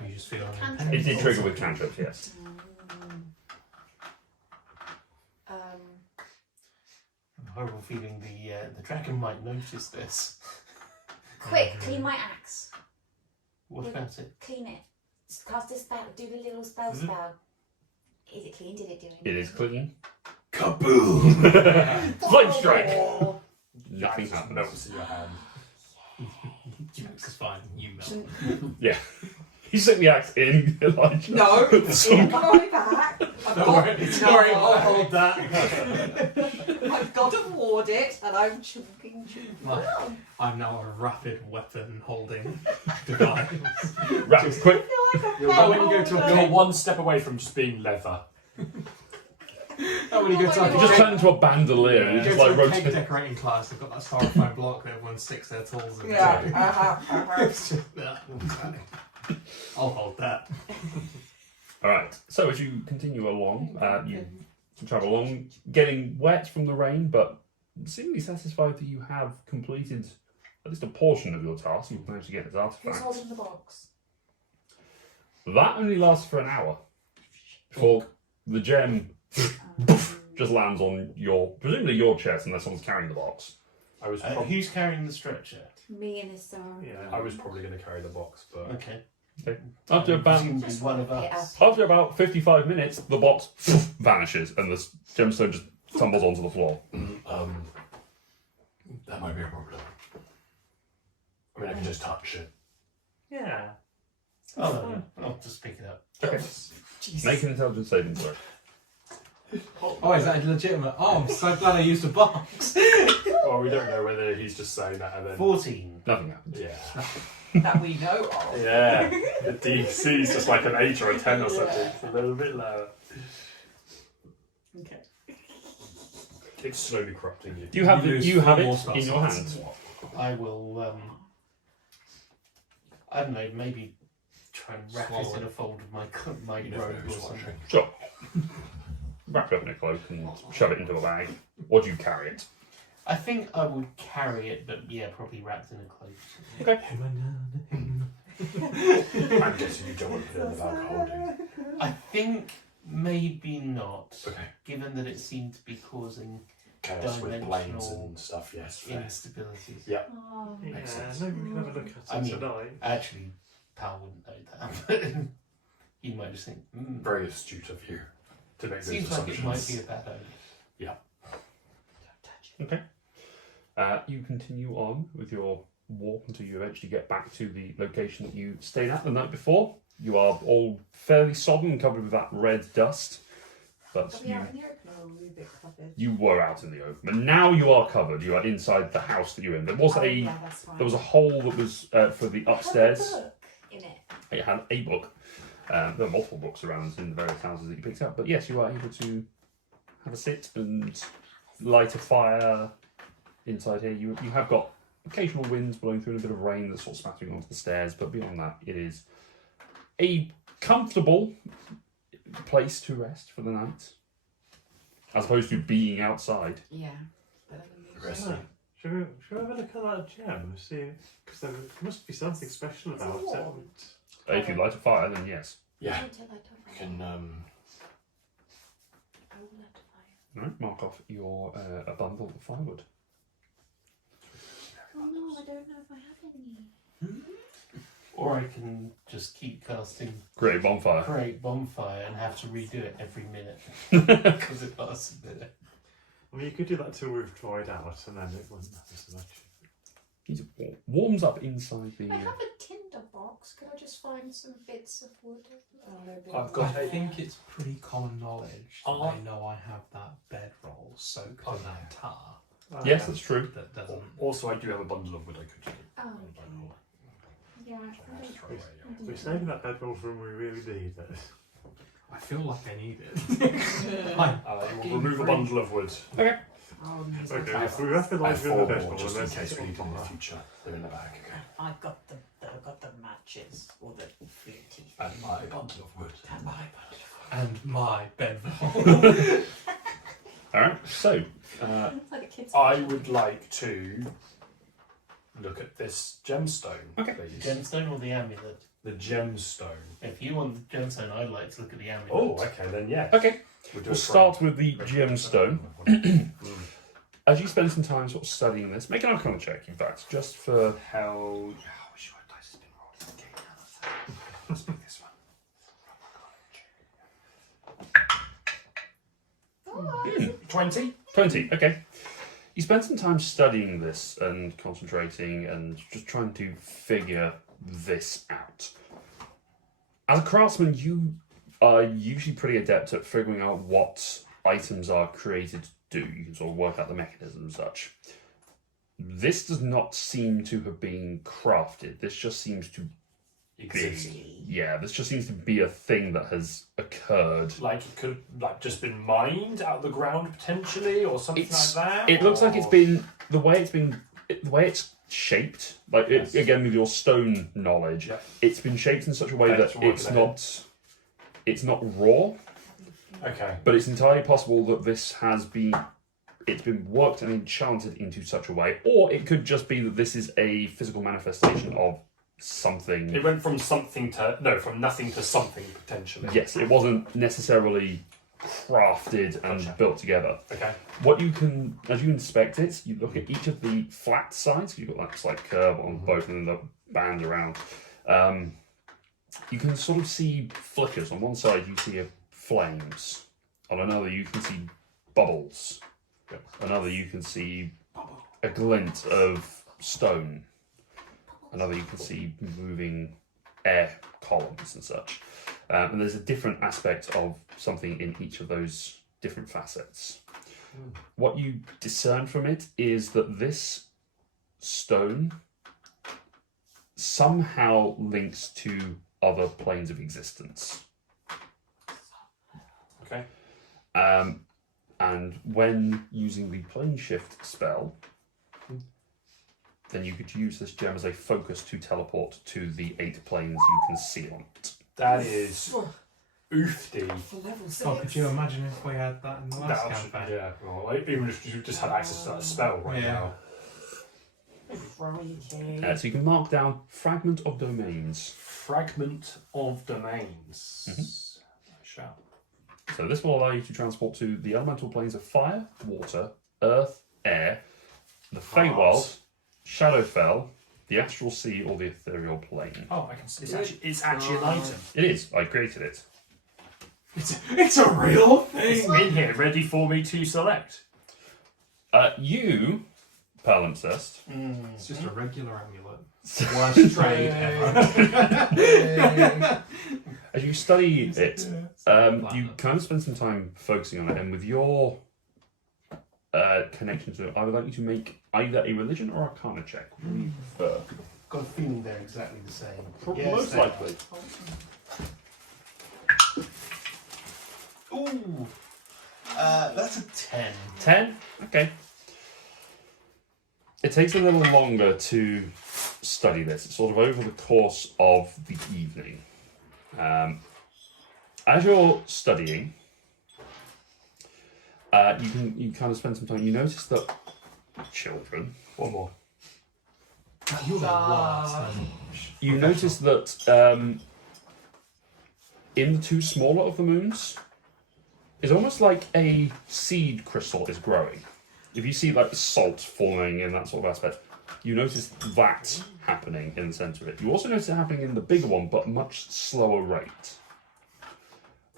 You just feel Cantrip. It did trigger with cantrips, yes. Horrible feeling the dragon might notice this. Quick, clean my axe. What about it? Clean it. Just cast a spell. Do the little spell Mhm. spell. Is it clean? Did it do It is clean. kaboom! Flame strike! Oh, Nothing Just happens. melts in your hand. Jokes is fine. You melt. Yeah. You stick the axe in, Elijah. no! Some- Come on back! I've Don't got- worry, No. don't worry, I'll hold that. I've I've got to ward it, and I'm chunking. I'm now a rapid weapon holding device. Rapid, quick. Oh, when you go to a You're cake, one step away from just being leather. oh, when you go to like You a just cake, turn into a bandolier and you you go just to like a cake rotate. decorating class. They've got that styrofoam block that everyone sticks their tools in. Yeah. It's just, yeah, exactly. I'll hold that. Alright, so as you continue along, you travel along, getting wet from the rain, but seemingly satisfied that you have completed at least a portion of your task. You've managed to get this Who's artifact. holding the box? That only lasts for an hour before the gem just lands on presumably your chest, unless someone's carrying the box. I was Who's carrying the stretcher? Me and his son. I was probably going to carry the box, but Okay. After about Presumably one of us. After about 55 minutes, the box vanishes and the gemstone just tumbles onto the floor. that might be a problem. I mean, I can just touch it. Yeah. Oh, no, I'll just pick it up. Okay. Make an intelligence saving throw. Oh, is that legitimate? Oh, I'm so glad I used a box. Well, we don't know whether he's just saying that and then. 14. Nothing happens. Yeah. That we know of. Yeah. The DC is just like an 8 or a 10 or something. It's a little bit lower. Okay. It's slowly corrupting you. You have You it, lose you have four more it spell in your hand. slots. I will, I don't know, maybe try and wrap Swallow it in it. a fold of my You never know robe or who's something. watching. Sure. Wrap it up in a cloak and shove it into a bag. Or do you carry it? I think I would carry it, but yeah, probably wrapped in a cloak. I'm guessing you don't want to put it in the bag holding. I think maybe not, Okay. given that it seemed to be causing Chaos with Dimensional blades and stuff, yes. Fair. instabilities. Yeah. Oh. Yeah, Makes sense. maybe we can have a look at it I mean, tonight. Actually, Pal wouldn't know that, but he might just think, Very astute of you to make those seems like assumptions. it might be a bad idea. You continue on with your walk until you eventually get back to the location that you stayed at the night before. You are all fairly sodden and covered with that red dust. But Are we out in the open or are we a bit covered? you were out in the open. But now you are covered. You are inside the house that you're in. There was Oh, a yeah, that's fine. there was a hole that was for the upstairs. Had a book in it. It had a book. There are multiple books around in the various houses that you picked up. But yes, you are able to have a sit and light a fire inside here. You have got occasional winds blowing through and a bit of rain that's sort of spattering onto the stairs. But beyond that, it is a comfortable place to rest for the night, as opposed to being outside. Yeah. Better than me. Resting. Should we have a look at that gem and see? Because there must be something special Is it about it. warm? If you light a fire, then yes. Yeah. Until I don't We can, I will let fire. Right, mark off your a bundle of firewood. Oh no, I don't know if I have any. Or I can just keep casting Great bonfire. Create Bonfire and have to redo it every minute because it lasts a minute. I mean, you could do that till we've dried out, and then it wouldn't matter so much. It warms up inside the. I have a tinder box. Could I just find some bits of wood? Oh, no, bit I've of got wood. I think it's pretty common knowledge that Oh. I know I have that bedroll soaked in that tar Yes, that's true. that doesn't. Also, I do have a bundle of wood I could do. Oh, okay. Yeah, I don't- Throw away. We're saving that bedroll for when we really need it. I feel like I need it. I'm We'll remove a bundle of wood. Oh, these Okay, are if we have to I like have in the 4 bedroll, more just then in let's case we put need them in the on future. They're in the bag, okay. I've got the matches or the flirty. And my bundle of wood. And my and my bedroll. Alright, so It's like a kid's I would like to look at this gemstone, Okay. please. Gemstone or the amulet? The gemstone. If you want the gemstone, I'd like to look at the amulet. Oh, okay, then yeah. okay, We'll do we'll a start frame. with the gemstone. As you spend some time sort of studying this, make an Arcana check, in fact, just for How. Oh, I wish my dice had been rolled. Okay, now that's Let's pick this one. 20? 20. Okay. You spend some time studying this and concentrating and just trying to figure this out. As a craftsman, you are usually pretty adept at figuring out what items are created do. You can sort of work out the mechanism and such. This does not seem to have been crafted. This just seems to Exist. this just seems to be a thing that has occurred. Like it could like just been mined out of the ground potentially, or something like that. It looks like it's or- been the way it's shaped. Like again with your stone knowledge, Yeah. it's been shaped in such a way Okay, that so work it's not raw, Okay. but it's entirely possible that this has been worked and enchanted into such a way, or it could just be that this is a physical manifestation of something. It went from something to from nothing to something potentially. Yes, it wasn't necessarily crafted and Gotcha. built together. Okay. What you can, as you inspect it, you look at each of the flat sides. You've got that slight curve on both, and then the band around. You can sort of see flickers. On one side, you see flames. On another, you can see bubbles. Yep. Another, you can see a glint of stone. Another, you can see moving air columns and such. And there's a different aspect of something in each of those different facets. What you discern from it is that this stone somehow links to other planes of existence. Okay. And when using the plane shift spell, then you could use this gem as a focus to teleport to the 8 planes you can see on it. That is oofty. For level 6. Oh, could you imagine if we had that in the last That option, campaign? yeah. Well, even if you just had access to that spell right Yeah. now. Crikey. So you can mark down Fragment of Domains. Fragment of domains. Shout. So this will allow you to transport to the elemental planes of fire, water, earth, air, the Feywild, Shadowfell, the astral sea, or the ethereal plane. Oh, I can see. It's actually an item. It is. I created it. It's a real It's thing. in here, ready for me to select. You, Palimpsest, It's just a regular amulet. worst trade ever. as you study it, you kind of spend some time focusing on it, and with your connection to it, I would like you to make either a religion or arcana check. What do you prefer? Got a feeling they're exactly the same. Most they are. likely. Ooh, that's a 10. 10? Okay. It takes a little longer to study this. It's sort of over the course of the evening. As you're studying, you kind of spend some time. You notice that children. One more. You're the worst. You notice that in the 2 smaller of the moons, it's almost like a seed crystal is growing. If you see like salt forming in that sort of aspect, you notice that happening in the centre of it. You also notice it happening in the bigger one, but much slower rate.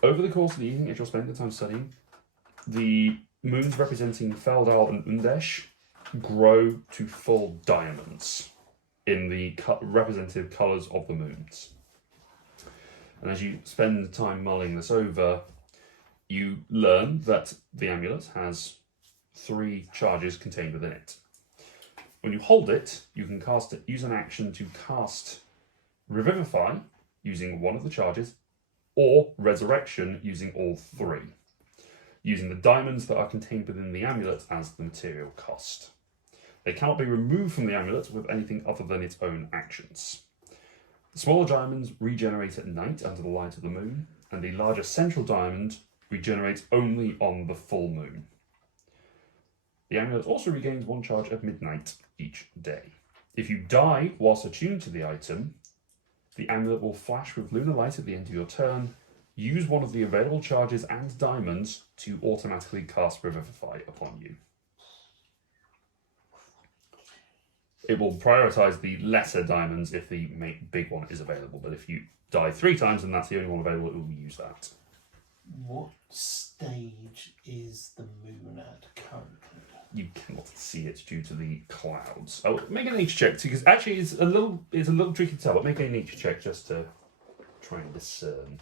Over the course of the evening, as you're spending the time studying, the moons representing Feldal and Undesh grow to full diamonds in the representative colours of the moons. And as you spend the time mulling this over, you learn that the amulet has 3 charges contained within it. When you hold it, you can use an action to cast Revivify using one of the charges, or Resurrection using all 3, using the diamonds that are contained within the amulet as the material cost. They cannot be removed from the amulet with anything other than its own actions. The smaller diamonds regenerate at night under the light of the moon, and the larger central diamond regenerates only on the full moon. The amulet also regains 1 charge at midnight each day. If you die whilst attuned to the item, the amulet will flash with lunar light at the end of your turn. Use one of the available charges and diamonds to automatically cast Revivify upon you. It will prioritise the lesser diamonds if the big one is available, but if you die 3 times and that's the only one available, it will use that. What stage is the moon at currently? You cannot see it due to the clouds. Oh, make a nature check because actually it's a little tricky to tell. But make a nature check just to try and discern.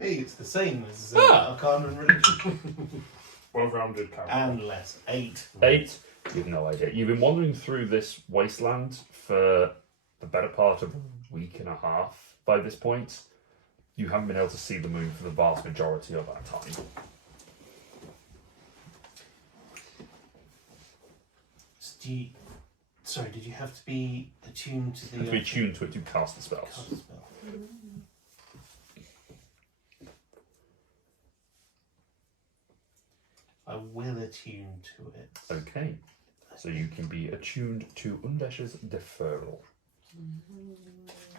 Hey, it's the same as Ah! Arcana and Religion. well-rounded character. And less. 8. 8. You have no idea. You've been wandering through this wasteland for the better part of a week and a half by this point. You haven't been able to see the moon for the vast majority of that time. Sorry, did you have to be attuned to the... You have to be tuned to it to cast the spells. cast spell? I will attune to it. Okay. So you can be attuned to Undesh's deferral.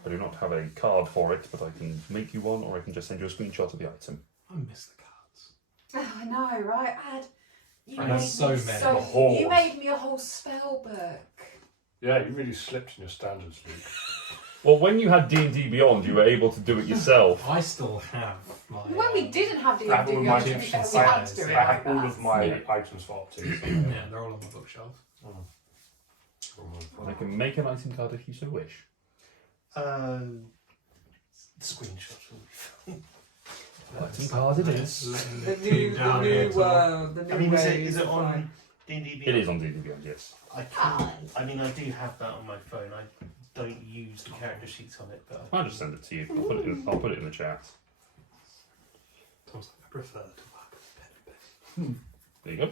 I do not have a card for it, but I can make you one, or I can just send you a screenshot of the item. I miss the cards. Oh, I know, right? You I made have so me many. The horse. You made me a whole spell book. Yeah, you really slipped in your standards, Luke. Well, when you had D&D Beyond, you were able to do it yourself. I still have my. When we didn't have I had all D&D, my we Egyptian had to size, do it I like had all that. of my Yeah. items for optics. Yeah, they're all on my bookshelf. I can make an item card if you so wish. The screenshot will be fine. Item card it is. Letting The the new, team the down new here. world. The new I mean, is ways it of on life. D&D? It is on D&D Beyond, yes. I can. I mean, I do have that on my phone. I don't use the character sheets on it, but I'll just send it to you. I'll put it in the chat. Tom's like, I prefer to work with pen and paper. There you go.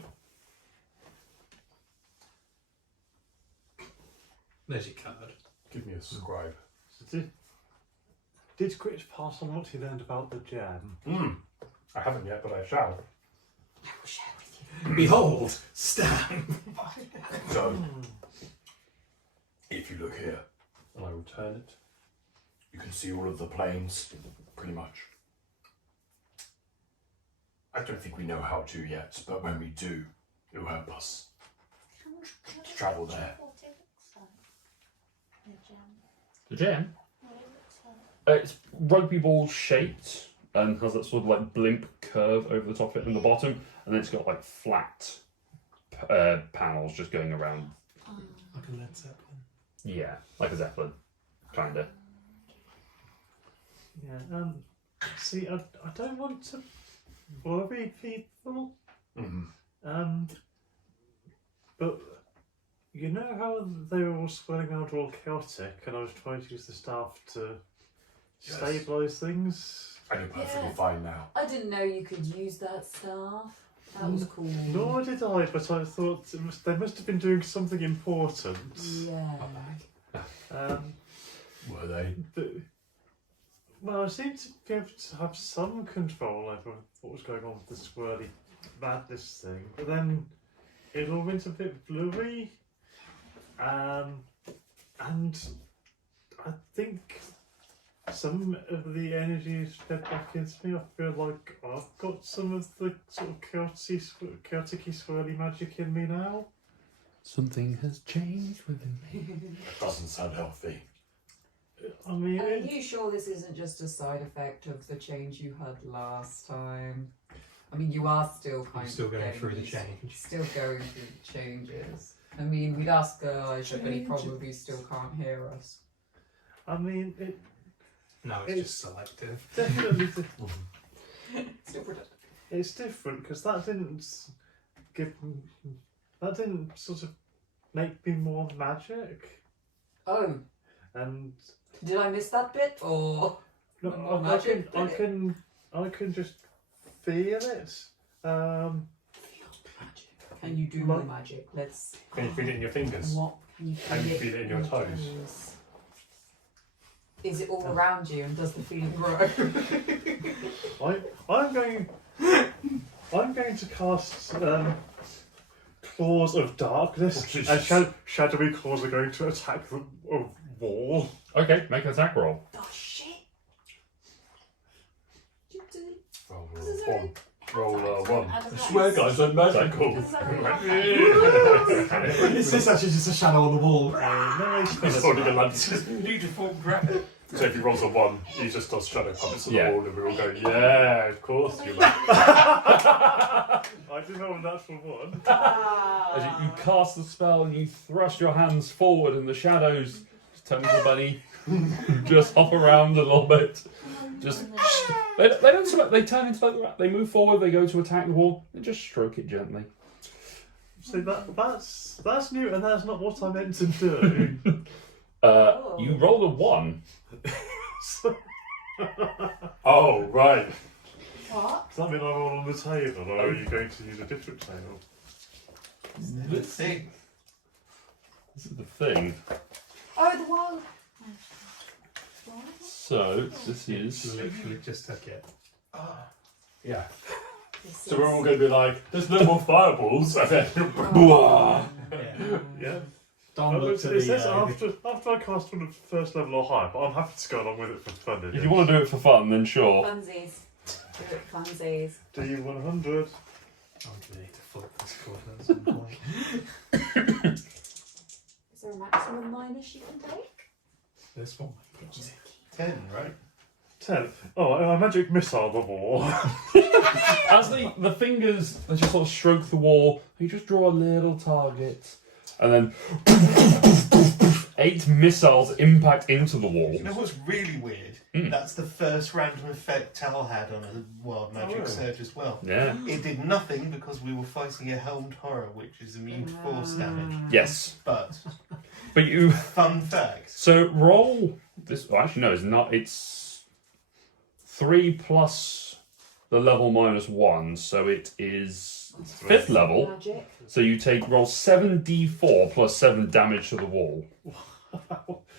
There's your card. Give me a scribe. Did Grit pass on what he learned about the jam? I haven't yet, but I shall. I will share with you. Behold, Stan. So, if you look here, And I will turn it. you can see all of the planes, pretty much. I don't think we know how to yet, but when we do, it will help us. To travel there. The gem? It's rugby ball shaped and has that sort of like blimp curve over the top of it and the bottom, and then it's got like flat panels just going around. Like a Led Zeppelin. Yeah, like a Zeppelin, kinda. Yeah. See, I don't want to worry people. But you know how they were all swirling around all chaotic, and I was trying to use the staff to Yes. stabilise things. And you're perfectly Yeah. fine now. I didn't know you could use that staff. That was cool. Nor did I, but I thought they must have been doing something important. Yeah. Were they? Well, I seemed to be able to have some control over what was going on with the swirly madness thing, but then it all went a bit blurry. And I think some of the energy is fed back into me. I feel like I've got some of the sort of chaotic-y swirly magic in me now. Something has changed within me. That doesn't sound healthy. I mean, Are you sure this isn't just a side effect of the change you had last time? I mean, you are still kind I'm still of going getting through the used- change. Still going through the changes. I mean, we'd ask Elijah, but he probably still can't hear us. I mean, it No, it's just selective. definitely. Still productive. It's different because that didn't sort of make me more magic, Oh, and did I miss that bit? Or no, More I magic, can just feel it. can you do Like- more magic? Let's. Can you feel it in your fingers? What can you feel? Can you feel it in your toes? Is it all around you, and does the feeling grow? I'm going to cast claws of darkness, Oh, Jesus. and shadowy claws are going to attack the wall. Okay, make an attack roll. Oh shit! Roll a one. Roll a one. I swear, guys, I'm magical. It's just actually just a shadow on the wall. Nice. He's holding a lance. Beautiful graphic. So if he rolls a one, he just does shadow puppets on Yeah. the wall, and we all go, yeah, of course you will. I did have a natural one. As you cast the spell and you thrust your hands forward and the shadows, just tentacle bunny, just hop around a little bit. Just They don't select, they turn into like, they move forward, they go to attack the wall, and just stroke it gently. See, that's new, and that's not what I meant to do. You rolled a 1. Oh, right. What? Does that mean I roll on the table, or are you going to use a different table? Let's see. This is the thing. Oh, the one. What? So, this is... Literally just took it. Yeah. This So we're all is- going to be like, there's no more fireballs. And then, Bwah. Yeah. Yeah. Don Well, looks it at says the after I cast from the first level or higher, but I'm happy to go along with it for fun. If you want to do it for fun, then sure. Funsies. Do it, funsies. D100. I'm gonna need to flip this coin at some point. Is there a maximum minus you can take? This one. 10, right? 10. Oh, a magic missile the wall. As the fingers, they just sort of stroke the wall, you just draw a little target, and then 8 missiles impact into the wall. You know what's really weird? That's the first random effect Tal had on a Wild Magic Surge as well. Yeah. It did nothing because we were fighting a helmed horror, which is immune to force damage. Yes. But, But you... fun fact. So roll this. Well, actually, no, it's not. It's 3 plus the level minus 1, so it is 5th level. Magic. So you roll 7d4 plus 7 damage to the wall.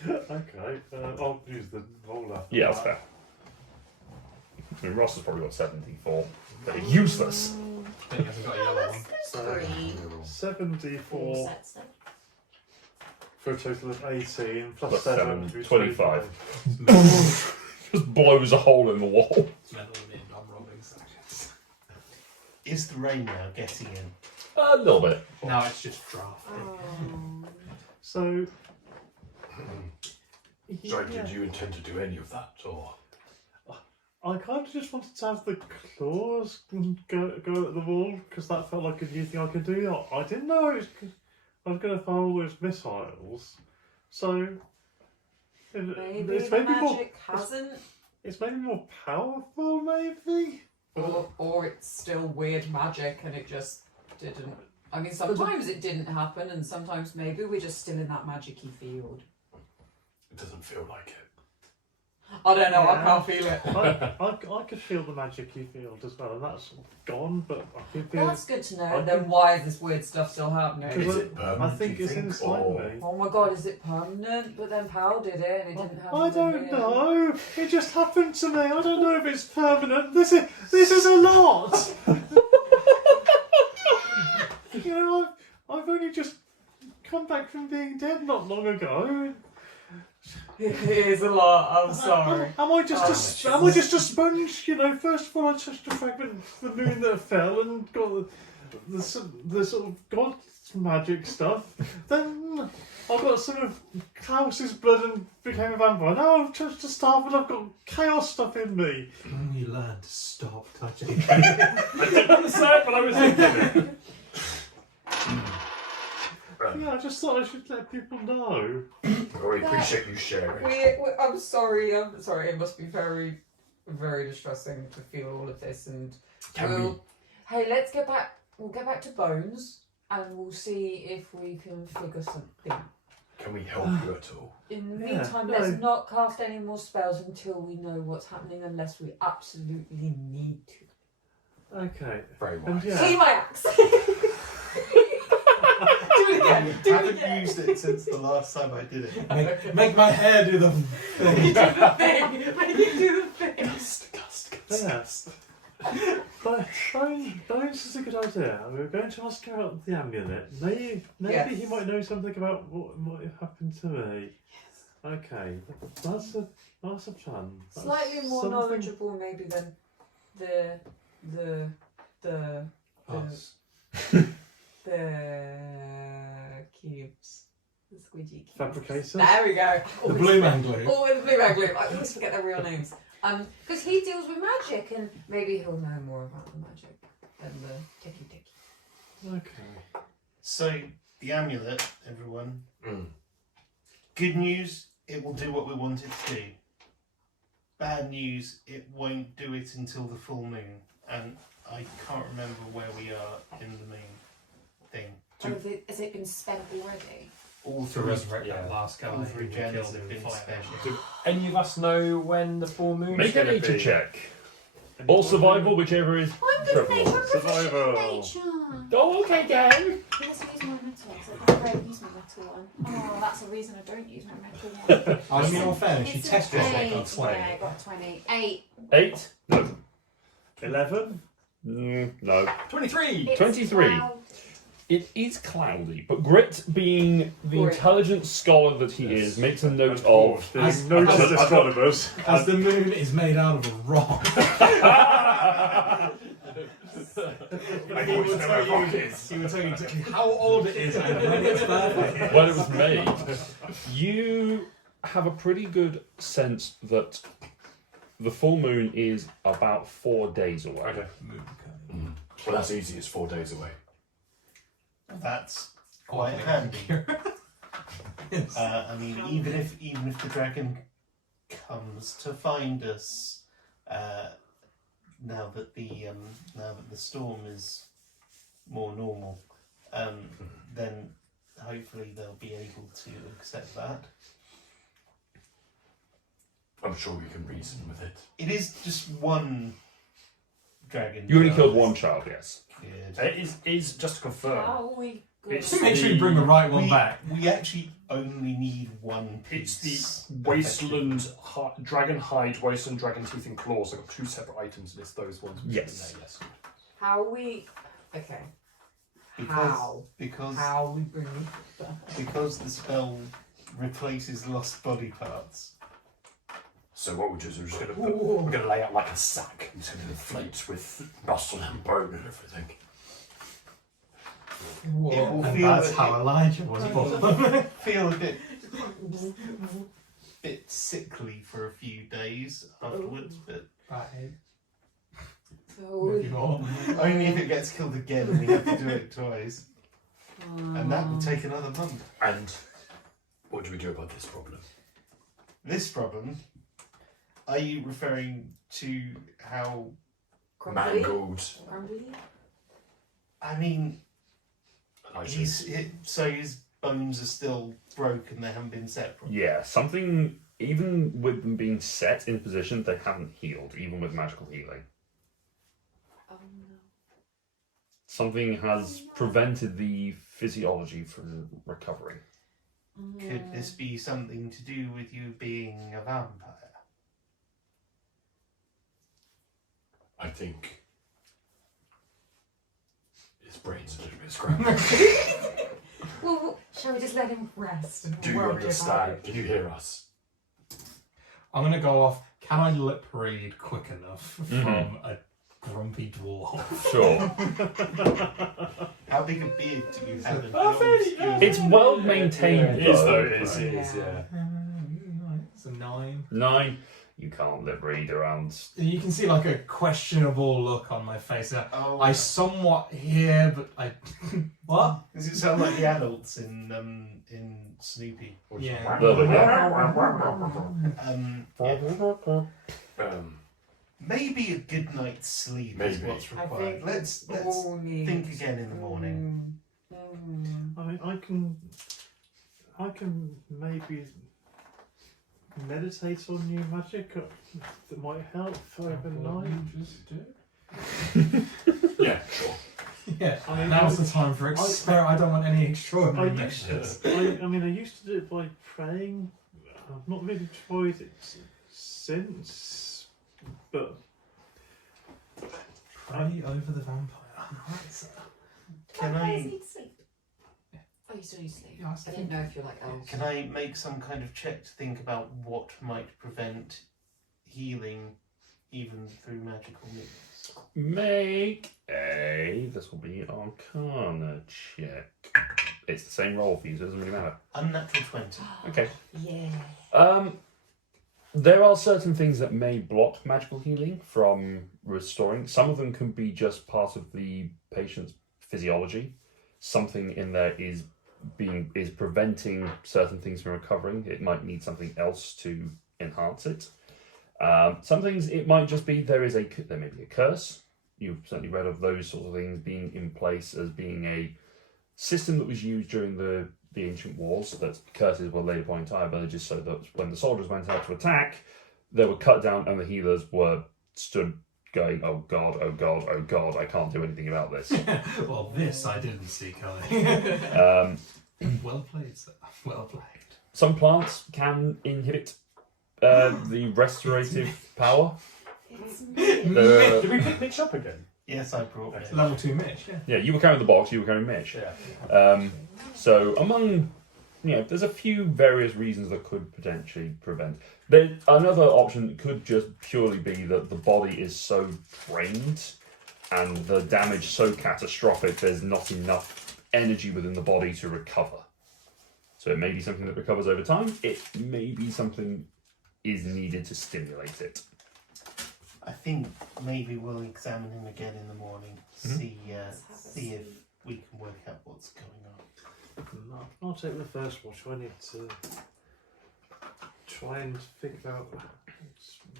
Okay, I'll use the roller. Yeah, that's fair. I mean, Ross has probably got 7d4. They're useless. He hasn't got a yellow one. So, 7d4 Four sets then. for a total of 18 plus Plus 7, seven, which is 25. 25. Just blows a hole in the wall. It's metal in non-rolling sections. Is the rain now getting in? A little bit. Now it's just drafting. So. Sorry, yeah. did you intend to do any of that, or? I kind of just wanted to have the claws go at the wall because that felt like a new thing I could do. I didn't know I was going to fire all those missiles. So Maybe it's the maybe more. magic hasn't. It's maybe more powerful, maybe. Or it's still weird magic and it just didn't. I mean, sometimes it didn't happen, and sometimes maybe we're just still in that magic-y field. It doesn't feel like it. I don't know, I Yeah. can't feel it. I could feel the magic-y field as well, and that's gone. But I can feel. Well, that's good to know. I Then can- why is this weird stuff still happening? Because Is it permanent, I think do you it's think, inside or- me. Oh my god, is it permanent? But then Pal did it and it didn't happen. I to don't me. know. It just happened to me. I don't know if it's permanent. This is a lot. You know, I've only just come back from being dead not long ago. It is a lot, I'm sorry. Am I just a sponge? You know, first of all, I touched a fragment of the moon that fell and got the sort of god magic stuff. Then I got some of Klaus's blood and became a vampire. Now I've touched a staff and I've got chaos stuff in me. When you learn to stop touching. I didn't understand, but I was thinking it. Yeah, I just thought I should let people know. Well, we appreciate you sharing. I'm sorry. It must be very, very distressing to feel all of this. And hey, let's get back. We'll get back to Bones, and we'll see if we can figure something. Can we help you at all? In the Yeah, meantime, no. let's not cast any more spells until we know what's happening, unless we absolutely need to. Okay. Very And wise. yeah. See my axe. Do it again. Do I it haven't again. used it since the last time I did it. make my hair do the thing. Do the thing. Make it do the thing. Yes. But Bones is a good idea. We're going to ask about the amulet. Maybe Yes. he might know something about what might happen to me. Yes. Okay, that's a plan. That's Slightly more something- knowledgeable, maybe, than the Us. cubes, the squidgy cubes. Fabricators? There we go. The blue man glue. Always blue man glue. I always forget their real names. Because he deals with magic, and maybe he'll know more about the magic than the ticky ticky. Okay. So, the amulet, everyone. Mm. Good news, it will do what we want it to do. bad news, it won't do it until the full moon, and I can't remember where we are in the main thing. Has it been spent already? All To three, resurrect that last guy all who three we gens killed have in the been fire. spent. Do any of us know when the full moon's Make a gonna nature be? check. Or survival, whichever is. I'm good at nature. I'm proficient Survival. in nature. Oh, okay, Dan. Let's use my metal. So I don't use my metal one. Oh, that's the reason I don't use my metal one. I mean, in all fairness, she It's tested an it eight. on 20. Yeah, I got 20. 8. 8? No. 11? No. 23! It's 23. 12. It is cloudy, but Grit, being the Grit. intelligent scholar that he is, makes a note And of. being As- noted as- astronomers. As the moon is made out of a rock. I've always known where rock is. He will tell you exactly how old it is and when it's birthday. When it was made, you have a pretty good sense that the full moon is about 4 days away. Okay. Well, that's easy. It's 4 days away. That's quite handy. Yes. I mean, even if the dragon comes to find us, now that the storm is more normal, then hopefully they'll be able to accept that. I'm sure we can reason with it. It is just one dragon. You only child. killed one child, yes. Good. It is just to confirm. How are we good? It's Make sure you bring the right one we, back. we actually only need one It's piece. the wasteland dragon hide, wasteland dragon teeth and claws. I've got 2 separate items. And it's those ones. which are in Yes. there, yes. How are we? Okay. Because because How are we bring? because the spell replaces lost body parts. So what we'll do is we're going to lay out like a sack and it's going to inflate with muscle and bone and everything. It will And feel that's that how Elijah was born. Feel a bit sickly for a few days afterwards, but Right. So Maybe more. only if it gets killed again and we have to do it twice. And that will take another month. And what do we do about this problem? This problem, are you referring to how, Crumbly? Mangled. Crumbly? I mean, Elijah. his bones are still broken, they haven't been set properly. Yeah, something, even with them being set in position, they haven't healed, even with magical healing. Oh no. Something has prevented the physiology from recovering. Could this be something to do with you being a vampire? I think his brain's a little bit scrambled. Well, shall we just let him rest and Do you worry understand? about it? Can you hear us? I'm going to go off. Can I lip read quick enough from a grumpy dwarf? Sure. How big a beard do you have? It's well maintained, It is though. though. It is. Yeah. It's a 9. 9. You can't lip read around. You can see like a questionable look on my face. Oh, I somewhat hear, but I. What? does it sound like the adults in Snoopy? Yeah. Yeah. Maybe a good night's sleep is Maybe. what's required. Let's all need- think again in the morning. Mm. I mean, I can maybe meditate on new magic that might help overnight. Yeah, sure. Yeah. I mean, Now's the time for experiment. I don't want any extraordinary measures. I mean, I used to do it by praying. I've not really tried it since, but Pray over the vampire. Right. Can Vampires I need sleep. Oh, you still need sleep. Yeah, I I still didn't know if you're like elves. can I make some kind of check to think about what might prevent healing even through magical means? Make a. This will be Arcana check. It's the same roll for you, so it doesn't really matter. Unnatural 20. Okay. Yeah. There are certain things that may block magical healing from restoring. Some of them can be just part of the patient's physiology. Something in there is preventing certain things from recovering. It might need something else to enhance it. Some things it might just be there may be a curse. You've certainly read of those sorts of things being in place as being a system that was used during the ancient wars, that curses were laid upon entire villages so that when the soldiers went out to attack, they were cut down and the healers were stood going, oh god, oh god, oh god, I can't do anything about this. Well, this I didn't see coming. Well played, sir. Well played. Some plants can inhibit the restorative power. It's Did we pick Mitch up again? Yes, I brought it. Level 2 Mitch, yeah. Yeah, you were carrying the box, you were carrying Mitch. Yeah. So among, there's a few various reasons that could potentially prevent. Another option could just purely be that the body is so drained and the damage so catastrophic there's not enough energy within the body to recover. So it may be something that recovers over time. It may be something is needed to stimulate it. I think maybe we'll examine him again in the morning. See if we can work out what's going on. I'll take the first watch. I need to try and figure out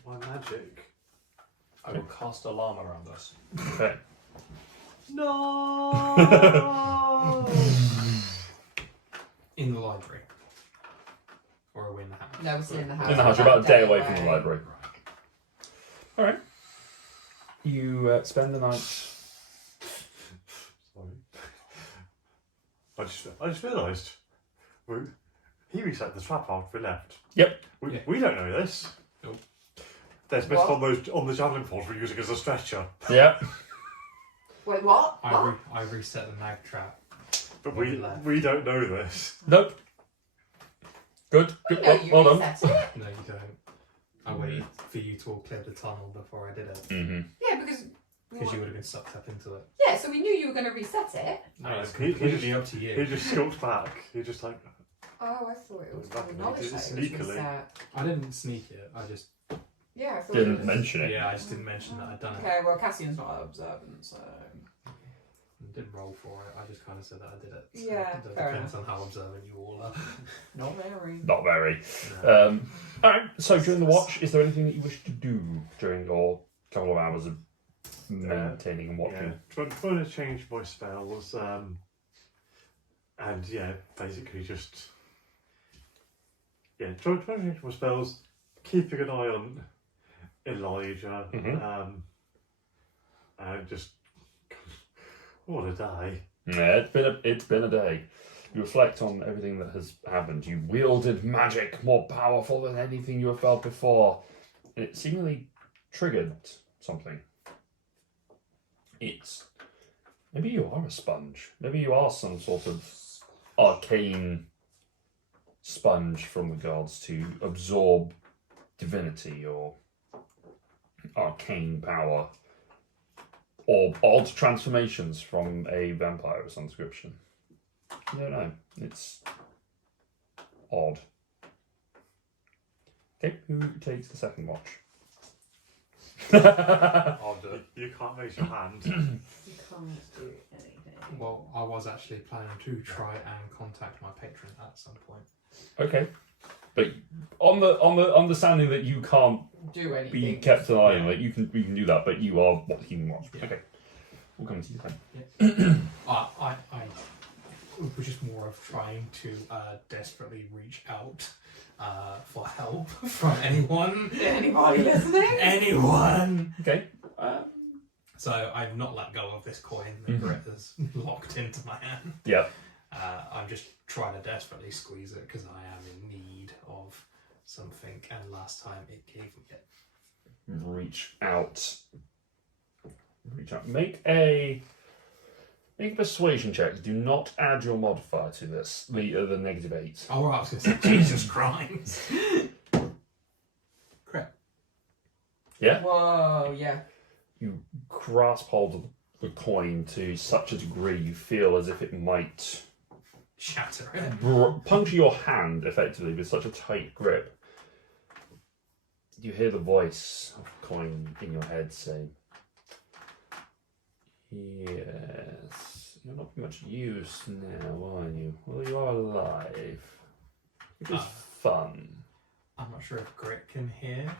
my magic. I will cast alarm around us. Okay. No! In the library. Or are we in the house? No, we're still in the house. In the house, you're about a day away from the library. Alright. You spend the night. Sorry. I just realised. He reset the trap after we left. Yep. We don't know this. Nope. There's bits on the javelin pods we're using as a stretcher. Yep. Wait, what? I reset the mag trap. But When we we left. we don't know this. Nope. Good. Good. No, you Well done. reset it. No, you don't. I waited for you to all clear the tunnel before I did it. Mm-hmm. Yeah, because You would have been sucked up into it. Yeah, so we knew you were going to reset it. No, No, it's he completely just- up to He you. just skulked back. He just like, Oh, I thought it was Exactly, acknowledged did it that it was sneakily. reset. I didn't sneak it. I just Yeah, I thought Didn't it was... mention it. I just didn't mention that I'd done it. Okay, well, Cassian's not observant, so... Didn't roll for it. I just kind of said that I did it. Yeah, it fair depends on how observant you all are. Not very. Not very. No. Alright, so during the watch, is there anything that you wish to do during your couple of hours of maintaining and watching? trying to change my spells. And yeah, basically just trying to change my spells. Keeping an eye on Elijah. Mhm. And just what a day. Yeah, it's been a day. You reflect on everything that has happened. You wielded magic more powerful than anything you have felt before. It seemingly triggered something. Maybe you are a sponge. Maybe you are some sort of arcane sponge from the gods to absorb divinity or arcane power. Or odd transformations from a vampire of some description. I don't know. It's odd. Okay, who takes the second watch? I'll do it. You can't raise your hand. You can't do anything. Well, I was actually planning to try and contact my patron at some point. Okay, but on the understanding that you can't Do anything. be kept alive, like you can do that, but you are keeping watch. Yeah. Okay, we'll come to you then. I was just more of trying to desperately reach out for help from anyone. Anybody listening? Anyone! Okay. So I've not let go of this coin that Grit has locked into my hand. Yeah. I'm just trying to desperately squeeze it because I am in need of something, and last time it gave me it. Reach out. Make a persuasion check. Do not add your modifier to this. The -8. Oh, right, I was going to say, Jesus Christ. Crap. Yeah. Whoa, yeah. You grasp hold of the coin to such a degree you feel as if it might Shatter it. puncture your hand effectively with such a tight grip. You hear the voice of the coin in your head saying, "Yes, you're not much use now, are you? Well, you are alive. It was fun." I'm not sure if Grit can hear,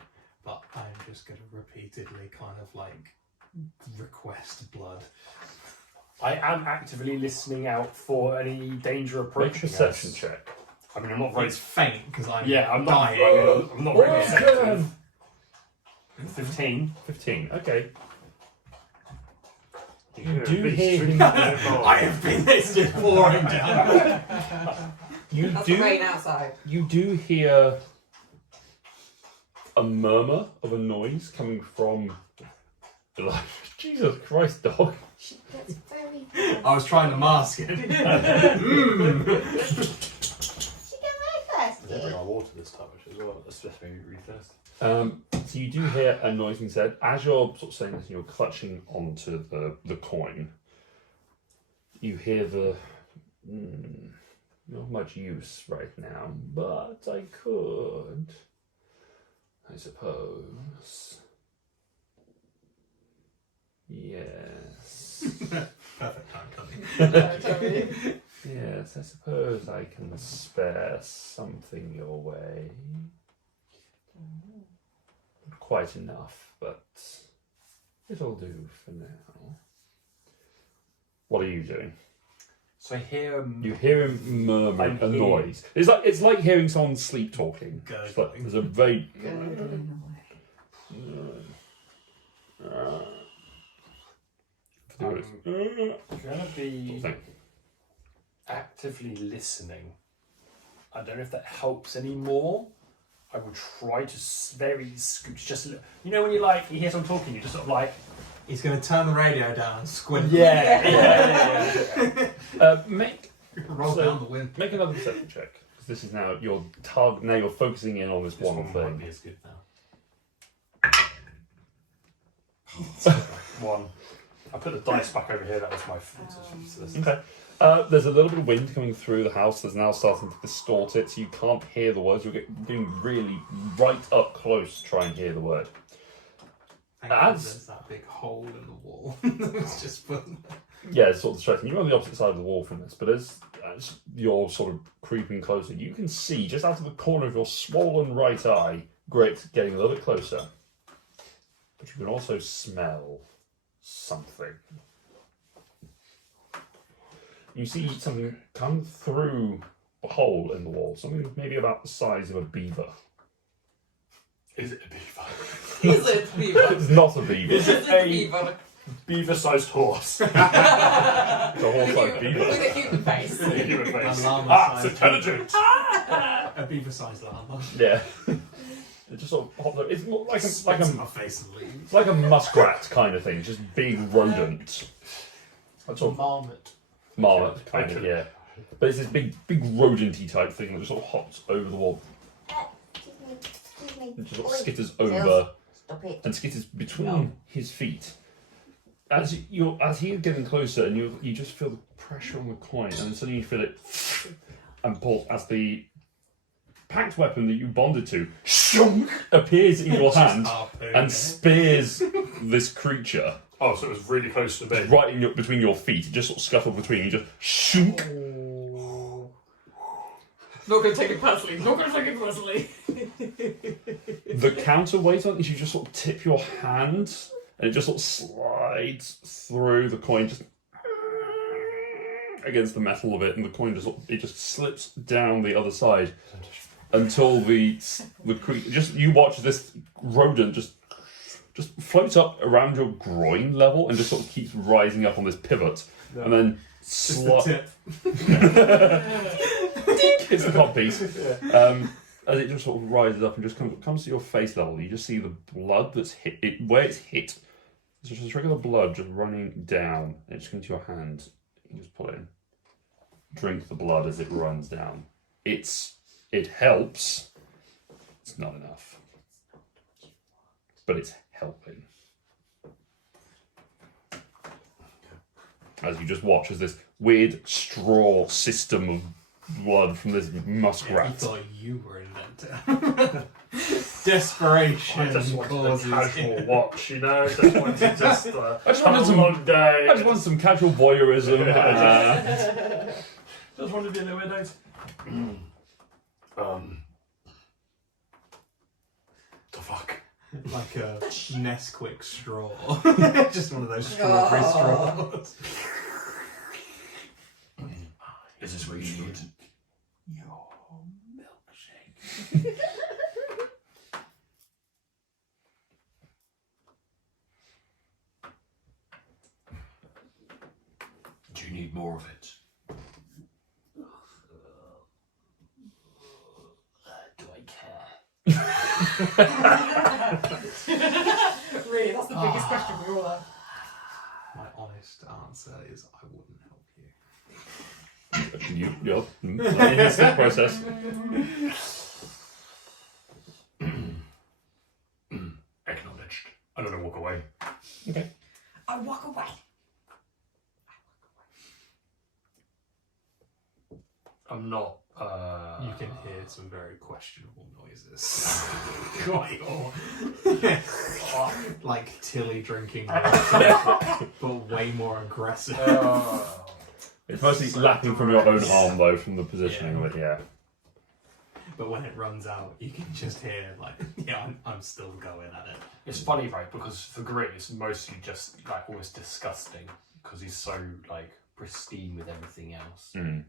but I'm just going to repeatedly kind of like request blood. I am actively listening out for any danger Make a approaching perception us. check. I mean, I'm not very. It's faint because I'm I'm not. dying. I'm not very perceptive. 15. 15. Okay. You do hear him. I have been this just pouring down. You That's the rain do. outside. You do hear a murmur of a noise coming from. Jesus Christ, dog. She gets very. I was trying to mask it. She get very I thirsty. didn't bring our water this time, which is well. That's just maybe rethirst. So you do hear a noise being said. As you're sort of saying this, you're clutching onto the coin. You hear the not much use right now, but I could, I suppose. Yes. Perfect time coming. Yes, I suppose I can spare something your way. Not quite enough, but it'll do for now. What are you doing? So I hear. You hear him murmuring a I'm here. noise. It's like hearing someone sleep talking. It's like, there's a very I'm gonna be thing. actively listening. I don't know if that helps anymore. I will try to very scooch just a little. You know when you hear someone talking, you just sort of like. He's going to turn the radio down and squint. Yeah. Make Roll So- down the wind. make another perception check. 'Cause this is now your target. Now you're focusing in on this one Might thing. be as good now. 1. I put the dice back over here. That was my. Okay. There's a little bit of wind coming through the house that's now starting to distort it, so you can't hear the words. You're getting really right up close to try and hear the word. Thank God As- there's that big hole in the wall. It's just fun. Yeah, it's sort of distracting. You're on the opposite side of the wall from this, but as you're sort of creeping closer, you can see just out of the corner of your swollen right eye, Grit getting a little bit closer. But you can also smell something. You see something come through a hole in the wall, something maybe about the size of a beaver. Is it a beaver? Is it beaver? It's not a beaver. Is Is it it a beaver? beaver-sized horse? It's a horse-like beaver. With a human face. With a human face. A llama Ah, it's size. intelligent. A beaver-sized llama. Yeah. It just sort of hops up. It's more like Spits in my face and leaves. it's like a muskrat kind of thing, just big rodent. That's sort of Marmot. marmot kind of, yeah. But it's this big rodenty type thing that just sort of hops over the wall Excuse me. and just sort of Oi, skitters Sills, over Stop it. and skitters between No. his feet. As he's getting closer, and you just feel the pressure on the coin, and then suddenly you feel it and pull as the packed weapon that you bonded to shunk, appears in your hand and spears this creature Oh, so it was really close to me. right in between your feet. It just sort of scuffled between you, just shunk. Not going to take it personally. Not going to take it personally. The counterweight on it is you just sort of tip your hand and it just sort of slides through the coin just against the metal of it, and the coin just it just slips down the other side until the creature you watch this rodent just floats up around your groin level and just sort of keeps rising up on this pivot, and then Just the tip. it's the top piece. As it just sort of rises up and just comes to your face level, you just see the blood that's hit it where it's hit. It's just regular blood just running down, and it just comes to your hand. You just pull it in, drink the blood as it runs down. It helps. It's not enough, but it's helping. As you just watch as this weird straw system of blood from this He muskrat. thought you were inventor. Desperation I just wanted a causes casual watch, you know. Just wanted to just I just have wanted a some- long day. I just want some casual voyeurism. Just wanted to be a little bit nice. The fuck? Like a Nesquik straw. Just one of those strawberry straws. Is this where you should? Your milkshake. Do you need more of it? Do I care? Really, that's the biggest question we all have. My honest answer is I wouldn't help you. You're it's the process. Acknowledged. I'm gonna walk away. Okay. I walk away. I'm not. You can hear some very questionable noises going on. Like Tilly drinking water, but way more aggressive. It's mostly lapping from your own arm, though, from the positioning of it, yeah. But when it runs out, you can just hear, like, yeah, I'm still going at it. It's funny, right? Because for Grit, it's mostly just like almost disgusting because he's so like pristine with everything else. Mm.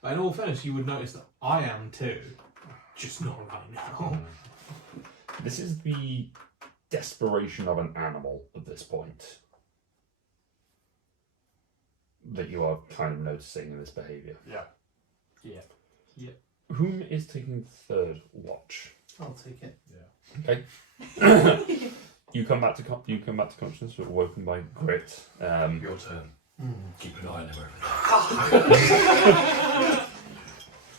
But in all fairness, you would notice that I am too, just not right now. This is the desperation of an animal at this point that you are kind of noticing in this behaviour. Yeah. Whom is taking the third watch? I'll take it. Okay. You come back to consciousness, but woken by Grit. Your turn. Keep an eye on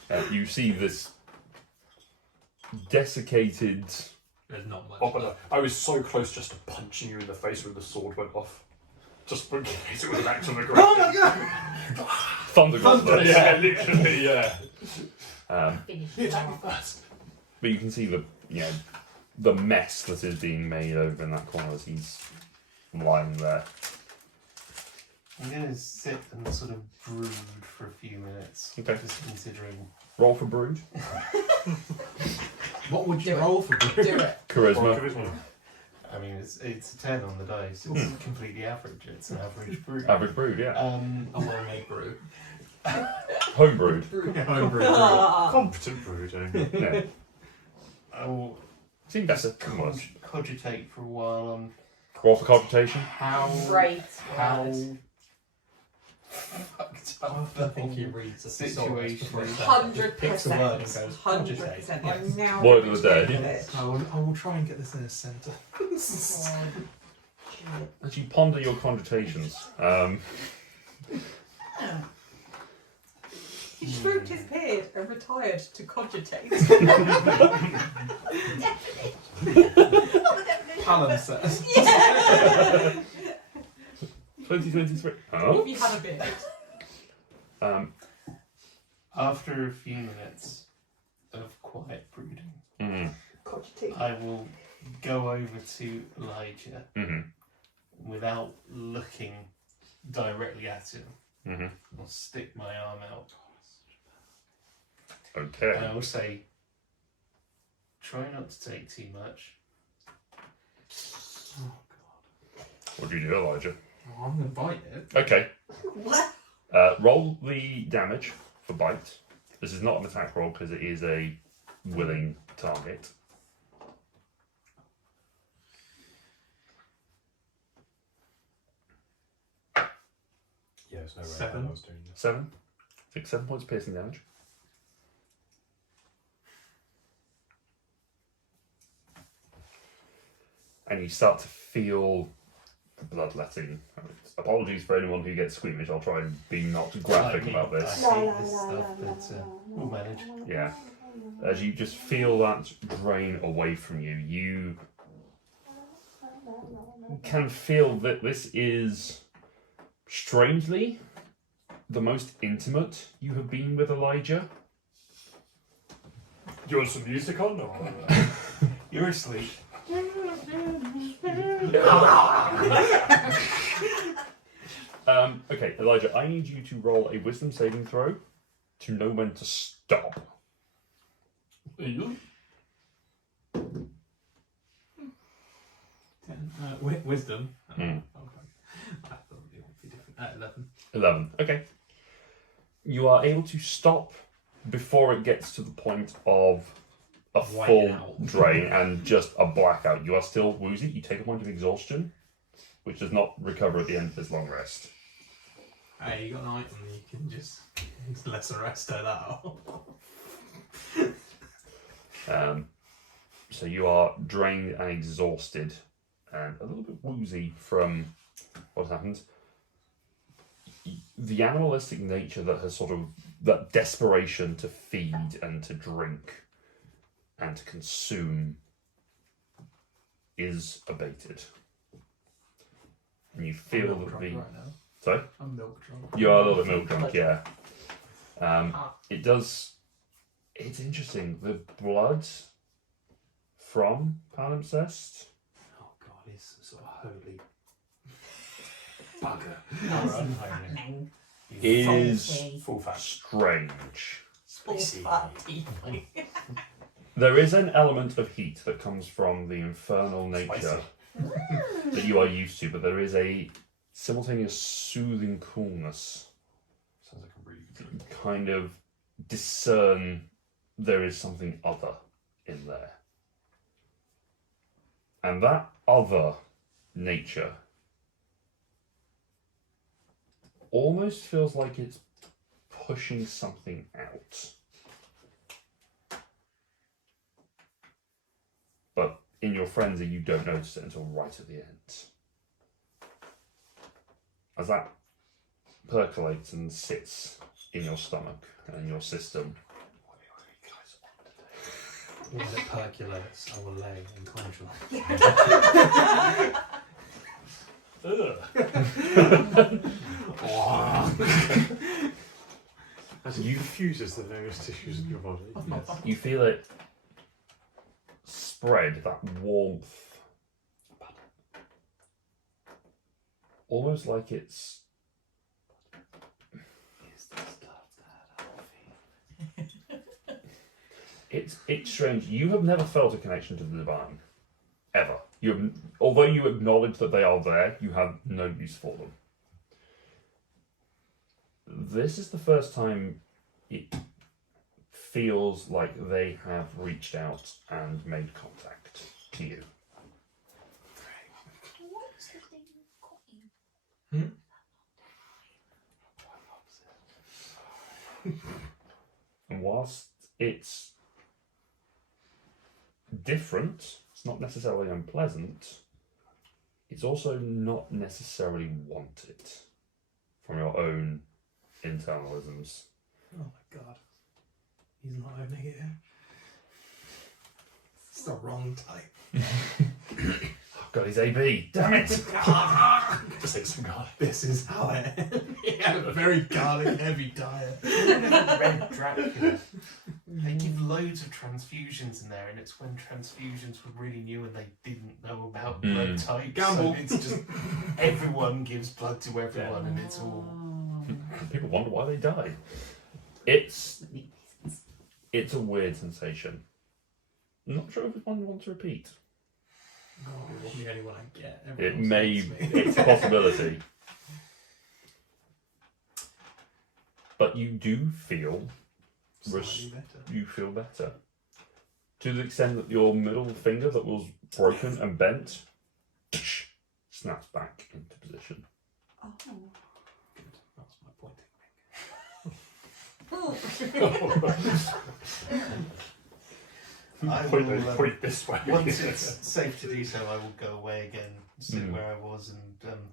everything. You see this desiccated. There's not much. I was so close just to punching you in the face when the sword went off. Just in case it was an act of aggression. Oh my god! Thunder. Yeah, literally, yeah. Finish You it attack me off. first. But you can see the mess that is being made over in that corner as he's lying there. I'm going to sit and sort of brood for a few minutes. Okay. Just considering. Roll for brood. What would you Do it. roll for? Do it. Charisma. I mean, it's a 10 on the dice. It's completely average. It's an average brood. Average brood, yeah. A well-made brew. Home brood. Home brew. Competent brooding. Yeah. I will Seem better. cogitate for a while on Roll for cogitation. how Great. how word. fucked I up don't think he reads the Situation. situation. Picks a word and goes, 100%. cogitate. I'm now Word of the day. ridiculous. I will try and get this in a centre. As you ponder your cogitations, He smoked his beard and retired to cogitate. Palimpsest. 2023. Oh. If you had a beard. After a few minutes of quiet brooding, Cogitate. I will go over to Elijah without looking directly at him. I'll stick my arm out and Okay. I will say, try not to take too much. What do you do, Elijah? Oh, I'm going to bite it. Okay. What? Roll the damage for bite. This is not an attack roll because it is a willing target. Yeah, there's no way 7. I was doing this. 7. 7 points piercing damage. And you start to feel the bloodletting. Apologies for anyone who gets squeamish. I'll try and be not graphic about this. I hate this stuff, but we'll manage. Yeah. As you just feel that drain away from you, you can feel that this is strangely the most intimate you have been with Elijah. Do you want some music on? Or? You're asleep. Okay, Elijah, I need you to roll a wisdom saving throw to know when to stop. Wisdom. Mm. I thought it would be different. 11. 11. Okay. You are able to stop before it gets to the point of a White full out. drain and just a blackout. You are still woozy. You take a point of exhaustion, which does not recover at the end of this long rest. Hey, you got an item, you can just lesser rest that out. So you are drained and exhausted and a little bit woozy from what's happened. The animalistic nature that has sort of, that desperation to feed and to drink and to consume is abated. And you feel I'm milk that drunk the... right now. Sorry? I'm milk drunk. You are a little bit milk drunk, yeah. It does... It's interesting. The blood from Palimpsest Oh god, he's some sort of holy bugger. Nice and Right. fattening. is Salty. Full fat. strange. Spicy. Fatty. There is an element of heat that comes from the infernal nature Spicy. that you are used to, but there is a simultaneous soothing coolness. Sounds like a really good You kind of discern there is something other in there. And that other nature almost feels like it's pushing something out. But in your frenzy, you don't notice it until right at the end. As that percolates and sits in your stomach and in your system, When it percolates, I will lay and conjure. As it diffuses the various tissues of your body. you feel it spread, that warmth. Almost like it's... It's strange. You have never felt a connection to the divine. Ever. Although you acknowledge that they are there, you have no use for them. This is the first time it feels like they have reached out and made contact to you. What's the thing you've got in? And whilst it's different, it's not necessarily unpleasant, it's also not necessarily wanted from your own internalisms. Oh my god. He's not owning it yet. It's the wrong type. Oh god, he's AB. Damn it! Just take some garlic. This is how I am. He had a very garlic heavy diet. Red Dracula. They give loads of transfusions in there, and it's when transfusions were really new and they didn't know about blood types. Gamble. So it's just everyone gives blood to everyone, and it's all. People wonder why they died. It's a weird sensation. I'm not sure if one wants to repeat. Oh, it won't be anyone I get. It Everyone may, hates me. it's a possibility. But you do feel, Slightly better. you feel better. To the extent that your middle finger that was broken and bent, snaps back into position. Oh. Good. That's my pointing. I Point, will, point this way. once it's safe to do so, I will go away again, sit Mm. where I was, and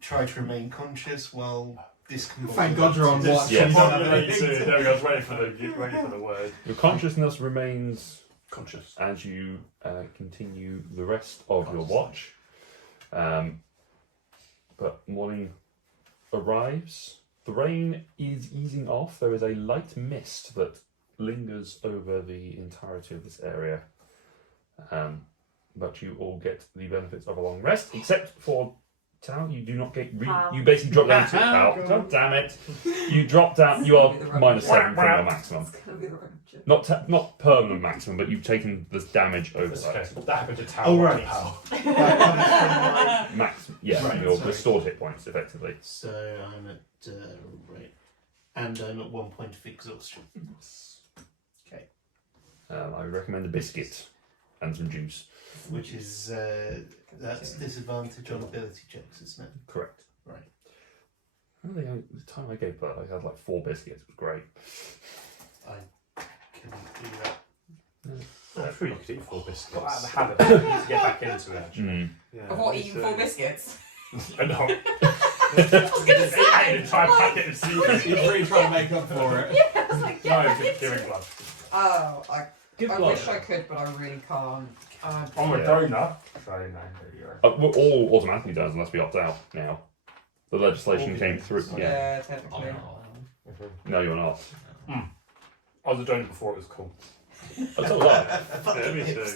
try to remain conscious while discombobulated. Thank God you're on Yes. watch. Yes. You don't have There anything we to- go. I was waiting for the word. Your consciousness remains Conscious. as you continue the rest of your watch. But morning arrives. The rain is easing off. There is a light mist that lingers over the entirety of this area. But you all get the benefits of a long rest, except for Tau, you do not get. Pow. You basically drop down to Tau. God damn it! You drop down. You are -7 from your maximum. It's gonna be the rapture. Not permanent maximum, but you've taken this damage over That's that. okay. That happened to Tao. Oh, right. Pal. That comes Max, yeah, Right, your sorry. restored hit points effectively. from so I'm at right, and I'm at 1 point of exhaustion. Okay, I would recommend a biscuit and some juice. which is that's disadvantage on ability checks, isn't it? Correct. Right. I don't think the time I gave birth, I had like 4 biscuits. It was great. I couldn't do that. I'm sure you could eat 4 biscuits. Got out of the habit. I need to get back into it. Actually. Mm. Yeah, Of what, me eating too. 4 biscuits? I know. I was gonna say! An entire packet of secrets. You're really trying to make up for it. Yeah, I was like, No, yeah. giving blood. Oh, Give I blood. wish I could, but I really can't. I'm a Yeah. donor. So, no, there you go. We're all automatically done unless we opt out now. The legislation came through. Yeah. Yeah, I'm technically. not. No, you're not. I was a donor before it was cool. That's all right. Yeah, me too.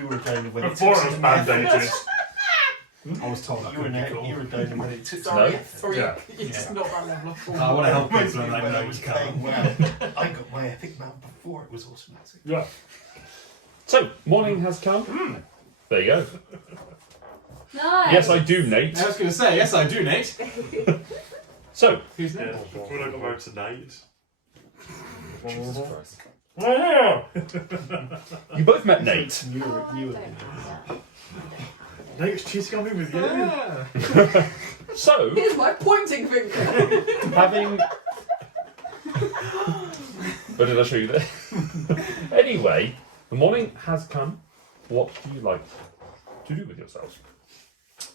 You were a donor when Before it it was took mandated. I was told that You were, could be cool. you were a donor when it took Sorry, No? sorry. Yeah. It's not that level of I want to help Reminds people me and I when know I you was can't. playing WoW. I got my epic mount before it was automatic. Yeah. So, morning has come. There you go. Nice. Yes, I do, Nate. I was going to say, yes, I do, Nate. So, Who's Yeah, next? when I got married to Nate. Jesus Christ. Yeah. You both met Nate. You Oh, were, I you were don't know that. Nate's cheating on me with you. Yeah. So, Here's my pointing finger. having. But did I show you that? Anyway, the morning has come. What do you like to do with yourselves?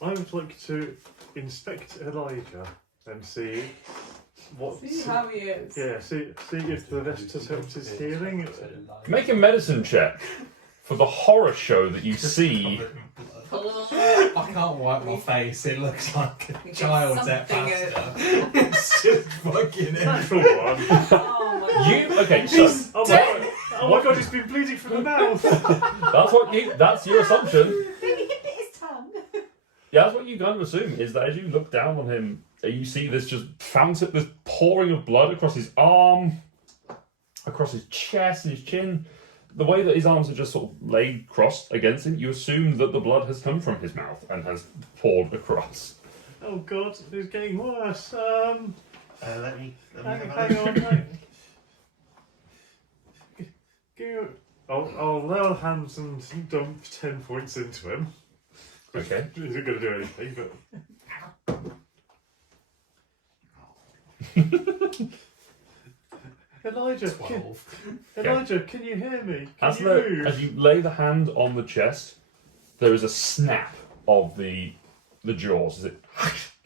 I would like to inspect Elijah and see what. See how he is. Yeah, see if the rest has helped his healing. Make a medicine check for the horror show that you see. I can't wipe my face. It looks like a It's child's at something pasta. It's just fucking it. Natural one. Oh my god. You okay? So Oh my god, he's been bleeding from the mouth. that's what you. That's your assumption. Maybe he bit his tongue. Yeah, that's what you kind of assume is that as you look down on him, you see this just fountain, this pouring of blood across his arm, across his chest and his chin. The way that his arms are just sort of laid crossed against him, you assume that the blood has come from his mouth and has poured across. Oh god, it's getting worse. let me Hang have a on, hang. I'll lay on hands and dump 10 points into him. Okay. Isn't going to do anything, but. Elijah, 12. Elijah, can you hear me? Can As, you the, move? as you lay the hand on the chest, there is a snap of the jaws as it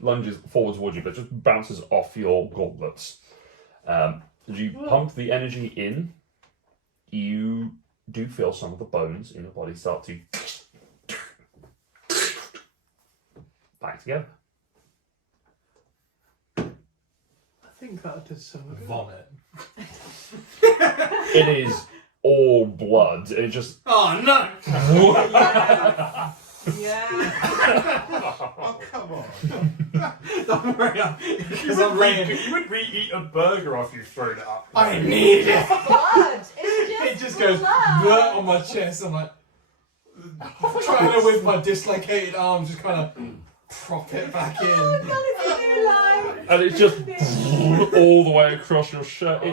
lunges forward towards you, but just bounces off your gauntlets. As you pump the energy in, you do feel some of the bones in your body start to back together. I think that did some good. Vomit. It is all blood, and it just Oh no! Yeah. Oh, come on. Don't worry, because I'm laying. You would re-eat a burger after you've thrown it up. I need it. Blood. It's It just just goes blood. blurt on my chest. I'm like trying to with my dislocated arms, just kind of prop it back in. Oh god, it's a new life. and it's just all the way across your shirt.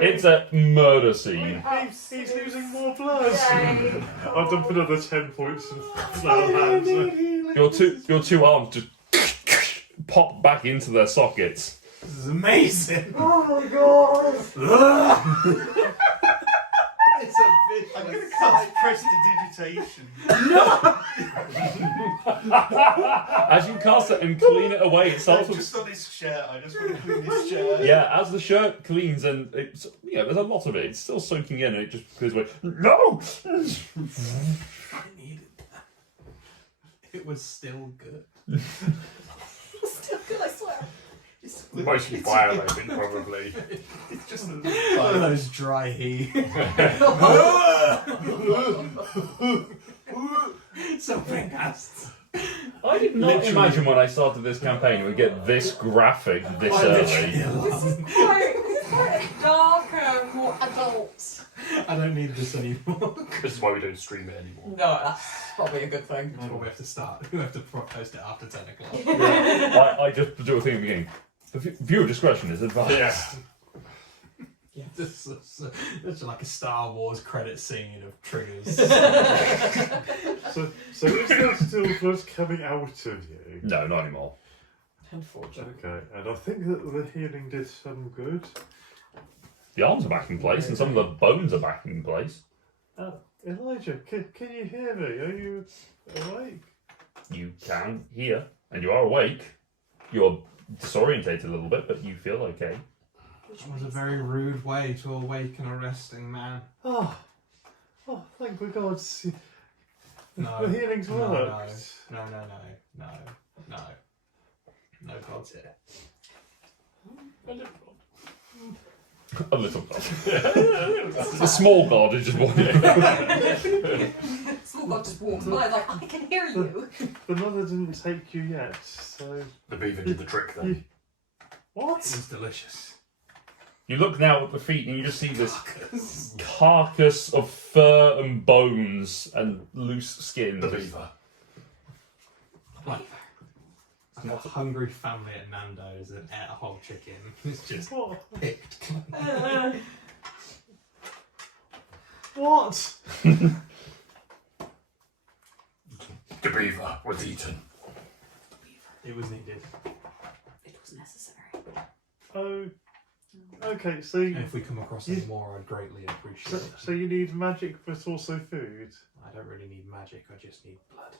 It's a murder scene. He's losing more blood. Yay. I'll dump another 10 points and lay on hands. Your two arms just pop back into their sockets. This is amazing. Oh my god. It's a bit. I'm going to cast prestidigitation. As you cast it and clean it away, it starts with Just on his shirt. I just want to clean his shirt. yeah. As the shirt cleans and it's there's a lot of it. It's still soaking in, and it just clears away. No. I needed that. It was still good. Still good, I swear. Mostly violating, probably. It's just One of those dry heat. Something has. I did not imagine when I started this campaign we'd get this graphic this early. This is quite a darker, more adult. I don't need this anymore. This is why we don't stream it anymore. No, that's probably a good thing. That's what we have to start. We have to post it after 10 o'clock. I just do a thing at the beginning. Viewer discretion is advised. Yeah. This is like a Star Wars credit scene of triggers. So is there still blood coming out of you? No, not anymore. Unfortunately. Okay, and I think that the healing did some good. The arms are back in place, and some of the bones are back in place. Elijah, can you hear me? Are you awake? You can hear, and you are awake. You're disorientated a little bit, but you feel okay. It was a very rude way to awaken a resting man. Oh, thank the gods. No. The healing's No, worked. no. No gods here. A little god. A small god is just walking. Small God just walks by like, I can hear you. The mother didn't take you yet, so... The beaver did the trick then. What? It's delicious. You look now at the feet and you just see this carcass of fur and bones and loose skin. The beaver. Like a hungry family at Nando's that ate a whole chicken. It's just What? picked. What? The beaver was eaten. It was needed. It was necessary. Oh, okay, so And if we come across any more, I'd greatly appreciate it. so you need magic but also food? I don't really need magic, I just need blood.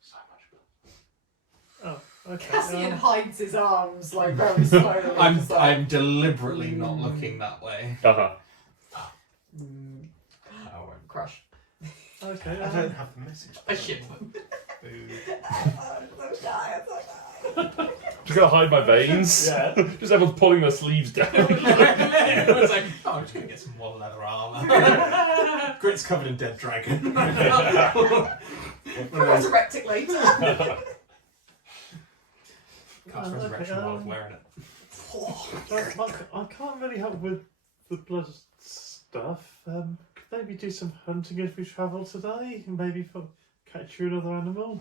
So much blood. Oh, okay. Cassian hides his arms like very slowly. just like, I'm deliberately not looking that way. Uh-huh. crush. Okay. I don't have the message. I ship them. Just gonna hide my veins. Yeah. Just everyone's pulling their sleeves down. It's like, oh, I'm just gonna get some wool leather armor. Grit's covered in dead dragon. Resurrect it later. Cast resurrection while I'm wearing it. I can't really help with the blood stuff. Could maybe do some hunting if we travel today? Maybe catch you another animal?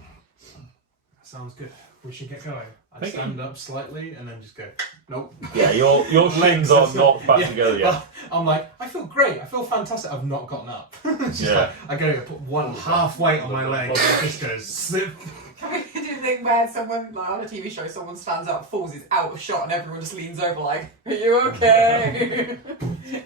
Sounds good. We should get going. I stand up slightly and then just go, nope. Yeah, your shins are not back together yet. Well, I'm like, I feel great. I feel fantastic. I've not gotten up. It's just like, I go to put one half weight on my leg and it just goes slip. Can we do the thing where someone, like on a TV show, someone stands up, falls, is out of shot, and everyone just leans over like, are you okay?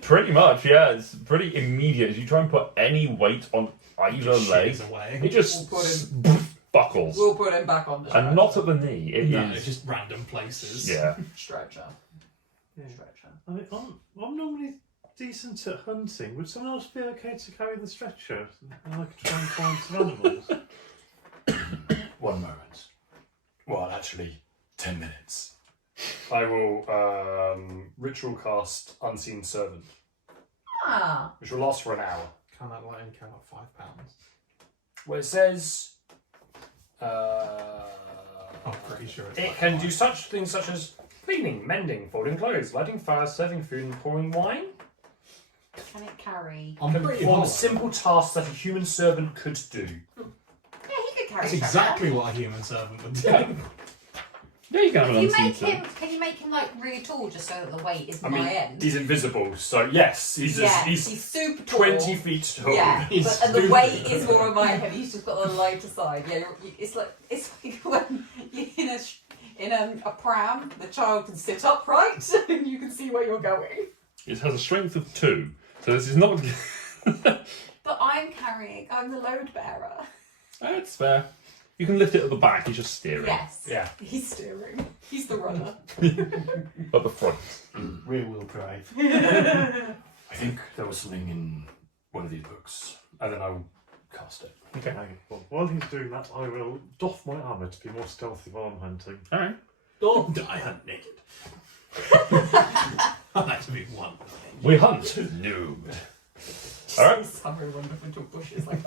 Pretty much, yeah. It's pretty immediate. As you try and put any weight on either leg, Shits away. it just We'll put buckles. We'll put him back on the stretcher. And not at the knee. It No, is. it's just random places. Yeah. Stretcher. Yeah. Stretcher. I mean, I'm normally decent at hunting. Would someone else be okay to carry the stretcher? And I could try and find some animals. 1 moment. Well, actually, 10 minutes. I will ritual cast Unseen Servant, Ah. which will last for an hour. Can that light in count up 5 pounds? Well, it says I'm pretty sure it's it like can five. do such things such as cleaning, mending, folding clothes, lighting fires, serving food, and pouring wine. Can it carry? I'm Can pretty perform hot. simple tasks that a human servant could do. Yeah, he could carry. That's a exactly what a human servant would do. Yeah, you can have an Can you unseen make servant. him? Can you make him like really tall, just so that the weight is I my mean, end? he's invisible, so yes, he's he's super tall. 20 feet tall. Yeah, He's but, and the stupid. weight is more on my head. He's just got the lighter side. Yeah, it's like when you're in a pram, the child can sit upright and you can see where you're going. It has a strength of 2. So this is not. But I'm the load bearer. That's fair. You can lift it at the back, he's just steering. Yes. Yeah. He's steering. He's the runner. At the front. Rear wheel drive. I think there was something in one of these books, and then I'll cast it. Okay. Well, while he's doing that, I will doff my armour to be more stealthy while I'm hunting. Alright. Don't I hunt naked. I like to be one. We hunt nude. All right. Summer run up into a bush is like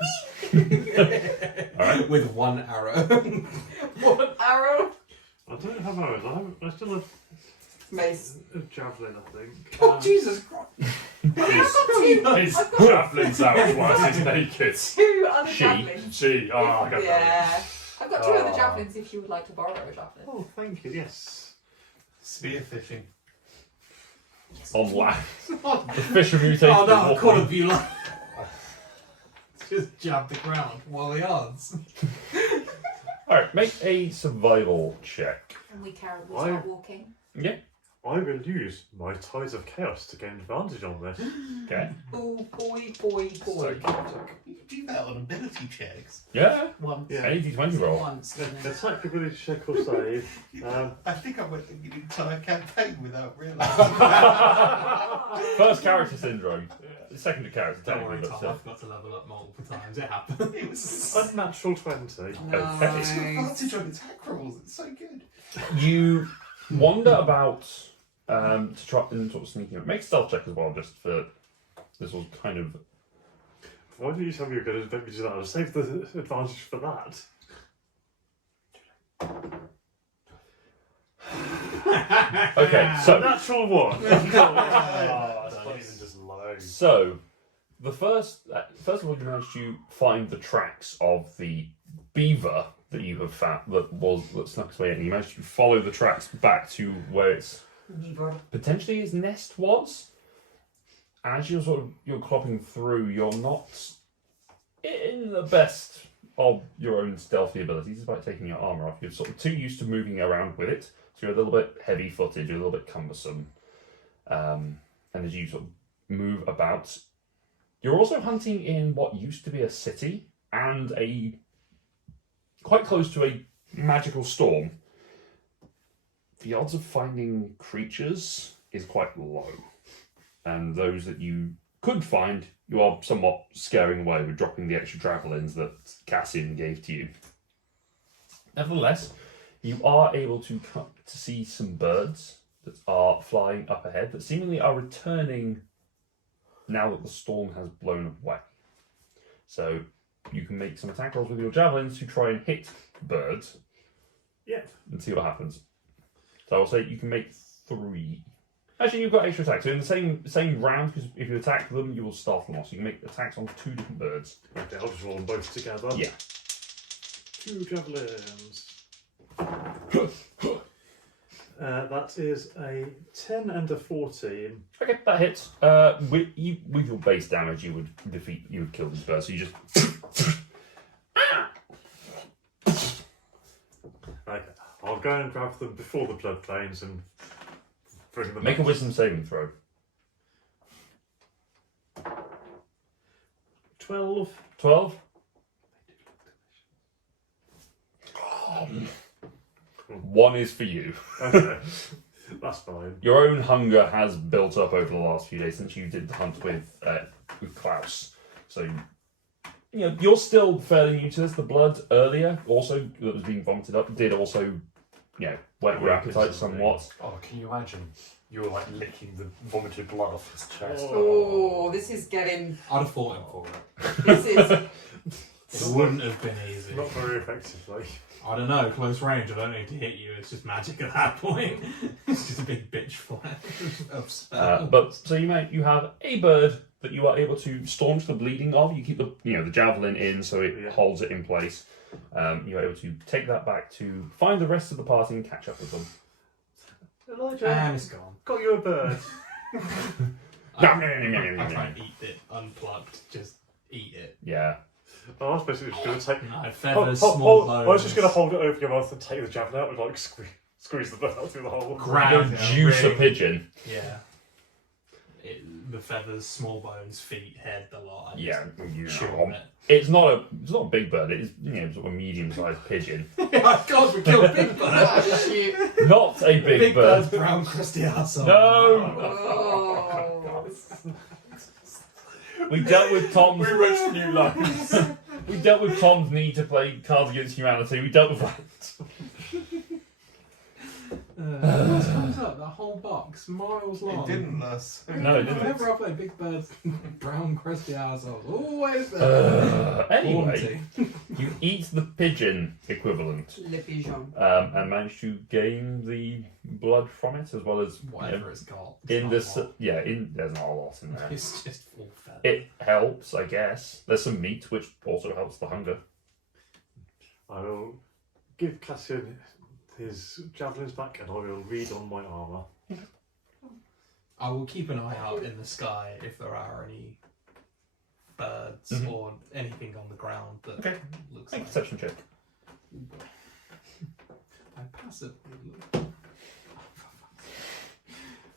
All right. With one arrow. one arrow. I don't have arrows. I still have Mace. a javelin, I think. Oh, Jesus Christ. His javelin's out whilst he's naked. Two other She. javelins. Gee, oh, I got Yeah. I've got two other Oh. javelins if you would like to borrow a javelin. Oh, thank you. Yes. Spearfishing. On land. The fish are mutated. Oh to no, walk- Call of Duty. Just jab the ground while the odds. All right, make a survival check. And we start walking. Yeah. I will use my Tides of Chaos to gain advantage on this. Okay. Oh boy, boy, boy. You do that on ability checks. Yeah. Once. Yeah. Any d20 roll. Once. didn't it? Attack ability check or save. I think I went through the entire campaign without realising. First character syndrome. Second character Don't worry, technically, Tom. but I've got to level up multiple times. It happens. It was Unnatural 20. it's got Nice. advantage on attack rolls. It's so good. you wander about to try and sort of sneak in. Make a stealth check as well, just for this will kind of. Why didn't you tell me you were going to make me do that? I'll save the advantage for that. Okay, so Natural 1. Oh, it's not even just low. So, the first of all, you managed to find the tracks of the beaver that you have found that snuck its way in. And you managed to follow the tracks back to where it's potentially his nest was. As you're clopping through, you're not in the best of your own stealthy abilities, despite taking your armor off. You're sort of too used to moving around with it, so you're a little bit heavy-footed, you're a little bit cumbersome. And as you sort of move about, you're also hunting in what used to be a city and quite close to a magical storm. The odds of finding creatures is quite low, and those that you could find, you are somewhat scaring away with dropping the extra javelins that Cassian gave to you. Nevertheless, you are able to see some birds that are flying up ahead that seemingly are returning now that the storm has blown away. So you can make some attack rolls with your javelins to try and hit birds. Yeah. And see what happens. So I'll say you can make 3. Actually, you've got extra attacks. So in the same round, because if you attack them, you will startle them off. So you can make attacks on 2 different birds. Okay, I'll just roll them both together. Yeah. 2 javelins. That is a 10 and a 14. Okay, that hits. With your base damage, you would kill these birds. So you just. Okay, I'll go and grab them before the blood planes and bring them Make a up. wisdom saving throw. 12. 12. One is for you. Okay, that's fine. Your own hunger has built up over the last few days since you did the hunt with Klaus. So, you're still fairly new to this. The blood earlier, also that was being vomited up, did also, whet your appetite somewhat. Oh, can you imagine? You were like licking the vomited blood off his chest. Oh, this is getting. I'd have fought him for it. This is. It wouldn't have been easy. Not very effectively. I don't know, close range, I don't need to hit you, it's just magic at that point. It's just a big bitch flash of spell. So you have a bird that you are able to staunch the bleeding of. You keep the javelin in so it holds it in place. You're able to take that back to find the rest of the party and catch up with them. Elijah, And it's gone. got you a bird. I try and eat it unplugged, just eat it. Yeah. I was basically just going to take. No, feathers, small bones. I was just going to hold it over your mouth and take the javelin out and like squeeze the bird out through the hole. Grab it, Juice a ring. pigeon. Yeah. The feathers, small bones, feet, head, the lot. I Yeah. just chew on it. It's not a big bird. It is sort of a medium-sized pigeon. Of course, we killed Big Bird. Oh, shit. Not a big bird. Bird's brown crusty arsehole. No. Oh. We dealt with Tom's. We reached new lows. We dealt with Tom's need to play Cards Against Humanity. We dealt with that. What comes up? That whole box, miles long. It didn't last. No, it didn't. Whenever I play Big Bird's brown crusty asshole, always there. Anyway, you eat the pigeon equivalent Le pigeon. and manage to gain the blood from it as well as Whatever it's got. in this. There's not a lot in there. It's just full fat. It helps, I guess. There's some meat, which also helps the hunger. I will give Cassian his javelins back and I will read on my armour. I will keep an eye out in the sky if there are any birds or anything on the ground that looks Make a like. perception check. I passively look.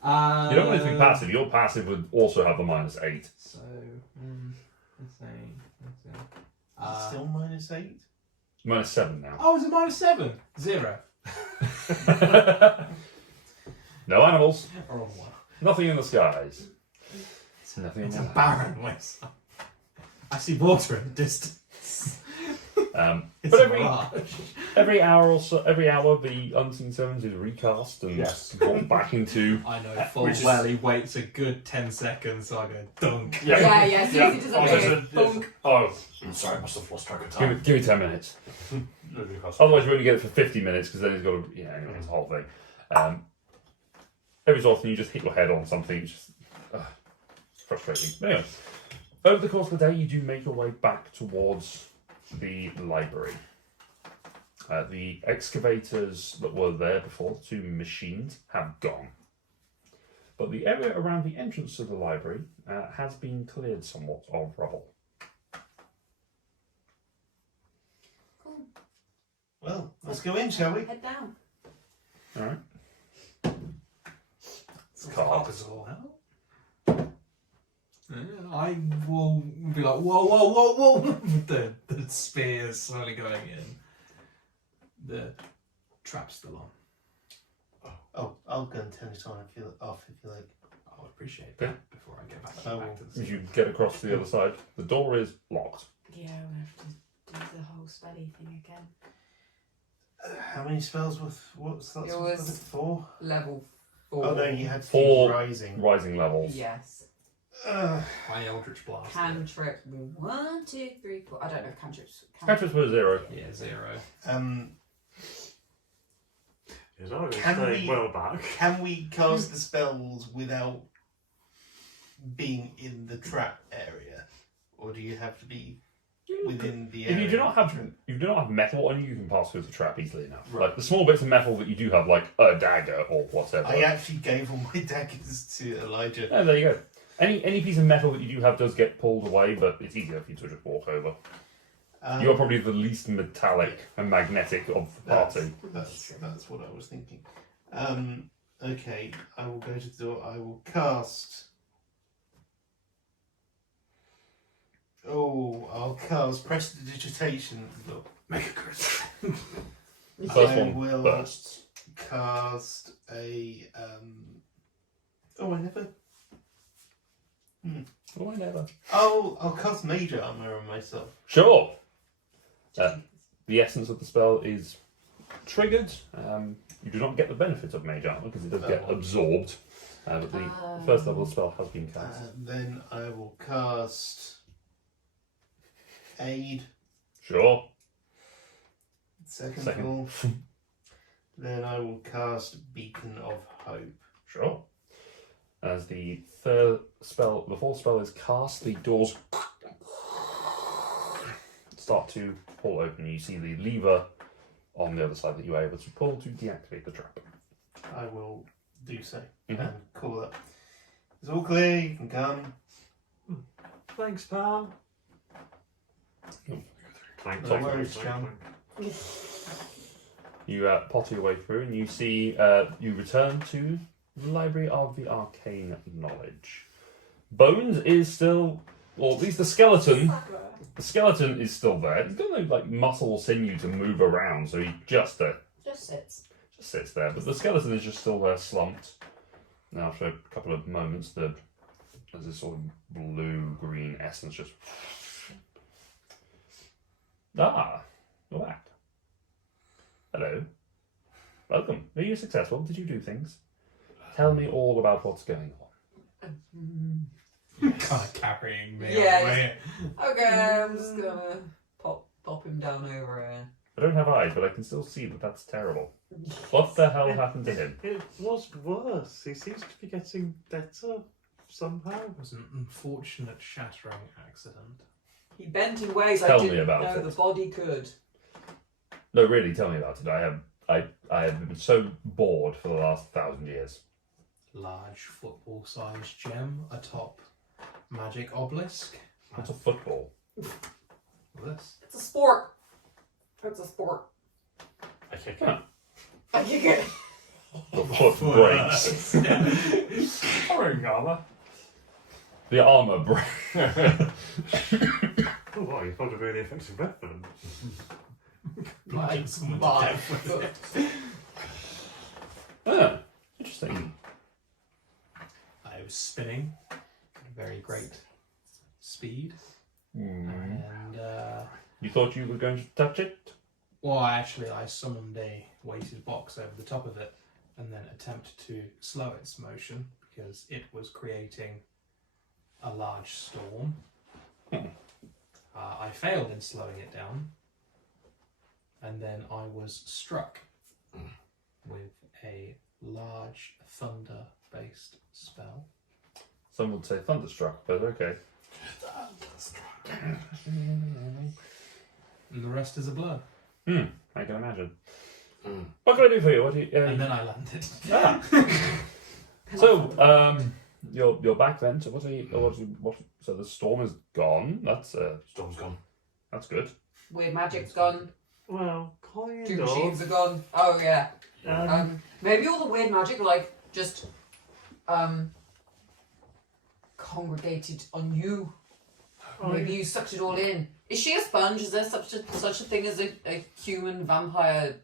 You don't want it to be passive. Your passive would also have the -8. So, let's see. Still -8? -7 now. Oh, is it -7? 0. No animals. Oh, wow. Nothing in the skies. Nothing in It's the a barren wasteland. I see water in the distance. It's But a mirage. every hour or so, every hour, the Unseen Sevens is recast and brought back into. I know full Which is- well he waits a good 10 seconds, so I go dunk. Yeah, as soon as it disappears, thunk. Oh, I'm sorry, I must have lost track of time. Give me 10 minutes. Otherwise, you only get it for 50 minutes because then he's got to. Anyway, it's the whole thing. Every so often, you just hit your head on something. It's just frustrating. But anyway, over the course of the day, you do make your way back towards the library. The excavators that were there before, the 2 machines, have gone. But the area around the entrance to the library has been cleared somewhat of rubble. Cool. Well, let's go in, shall we? Head down. All right. It's I will be like, whoa, whoa, whoa, whoa, with the spears slowly going in. The trap's still on. Oh, I'll go and turn it on if you like. I would appreciate that before I get back to the As you get across to the other side, the door is locked. Yeah, we'll have to do the whole spelly thing again. How many spells what's that? It was 4? level 4. Oh no, you had 4 rising. rising levels. Yes. My Eldritch Blast. Cantrip. 1, 2, 3, 4. I don't know cantrips. Cantrips were 0. Yeah, 0. Yes, I was Can staying we- well back. Can we cast the spells without being in the trap area, or do you have to be within the area? If you do not have metal on you, you can pass through the trap easily enough. Like the small bits of metal that you do have, like a dagger or whatever. I actually gave all my daggers to Elijah. Oh, there you go. Any piece of metal that you do have does get pulled away, but it's easier for you to just walk over. You're probably the least metallic and magnetic of the party. That's what I was thinking. Okay, I will go to the door. I will cast. Oh, I'll cast prestidigitation. Look, Make a crit. First I one will bursts. cast a. Oh, I never. Oh, I never. Oh, I'll cast Mage Armor on myself. Sure. The essence of the spell is triggered. You do not get the benefit of Mage Armor because it does get absorbed. But the first level of the spell has been cast. Then I will cast Aid. Sure. Second Second. level. Then I will cast Beacon of Hope. Sure. As the fourth spell is cast, the doors start to pull open. You see the lever on the other side that you are able to pull to deactivate the trap. I will do so Mhm. and call up. It's all clear, you can come. Thanks, pal. Clank, No clank, worries, clank, John. clank. You potter your way through and you see, you return to the Library of the Arcane Knowledge. Bones is still, or at least the skeleton is still there. He's got no like muscle or sinew to move around, so he just sits there. But the skeleton is just still there, slumped. Now, after a couple of moments, there's this sort of blue-green essence just. You're back. Hello. Welcome. Were you successful? Did you do things? Tell me all about what's going on. Kind of carrying me Yeah. away. Okay, I'm just gonna pop him down over here. I don't have eyes, but I can still see that that's terrible. What the hell happened to him? It was worse. He seems to be getting better somehow. It was an unfortunate shattering accident. He bent in ways I Tell me didn't about know it. the body could. No, really, tell me about it. I have been so bored for the last 1,000 years. Large football-sized gem atop magic obelisk. What's a football? This. It's a sport. It's a sport. I kick Huh. I kick it. The foot breaks. Throwing armour. The armour breaks. Oh, wow, you found a really effective weapon. Bludgeon someone to My death with it. foot. Ah, interesting. I was spinning at a very great speed. And, You thought you were going to touch it? well, actually, I summoned a weighted box over the top of it and then attempted to slow its motion because it was creating a large storm. I failed in slowing it down, and then I was struck with a large thunder-based spell. Some would say thunderstruck, but okay. And the rest is a blur. I can imagine. What can I do for you? What do you? And then I landed. So, you're back then. So what? So the storm is gone. Storm's gone. That's good. Weird magic's gone. Well, kind Two of. machines are gone. Oh yeah. Maybe all the weird magic like just congregated on you. Maybe you sucked it all in. Is she a sponge? Is there such a thing as a human vampire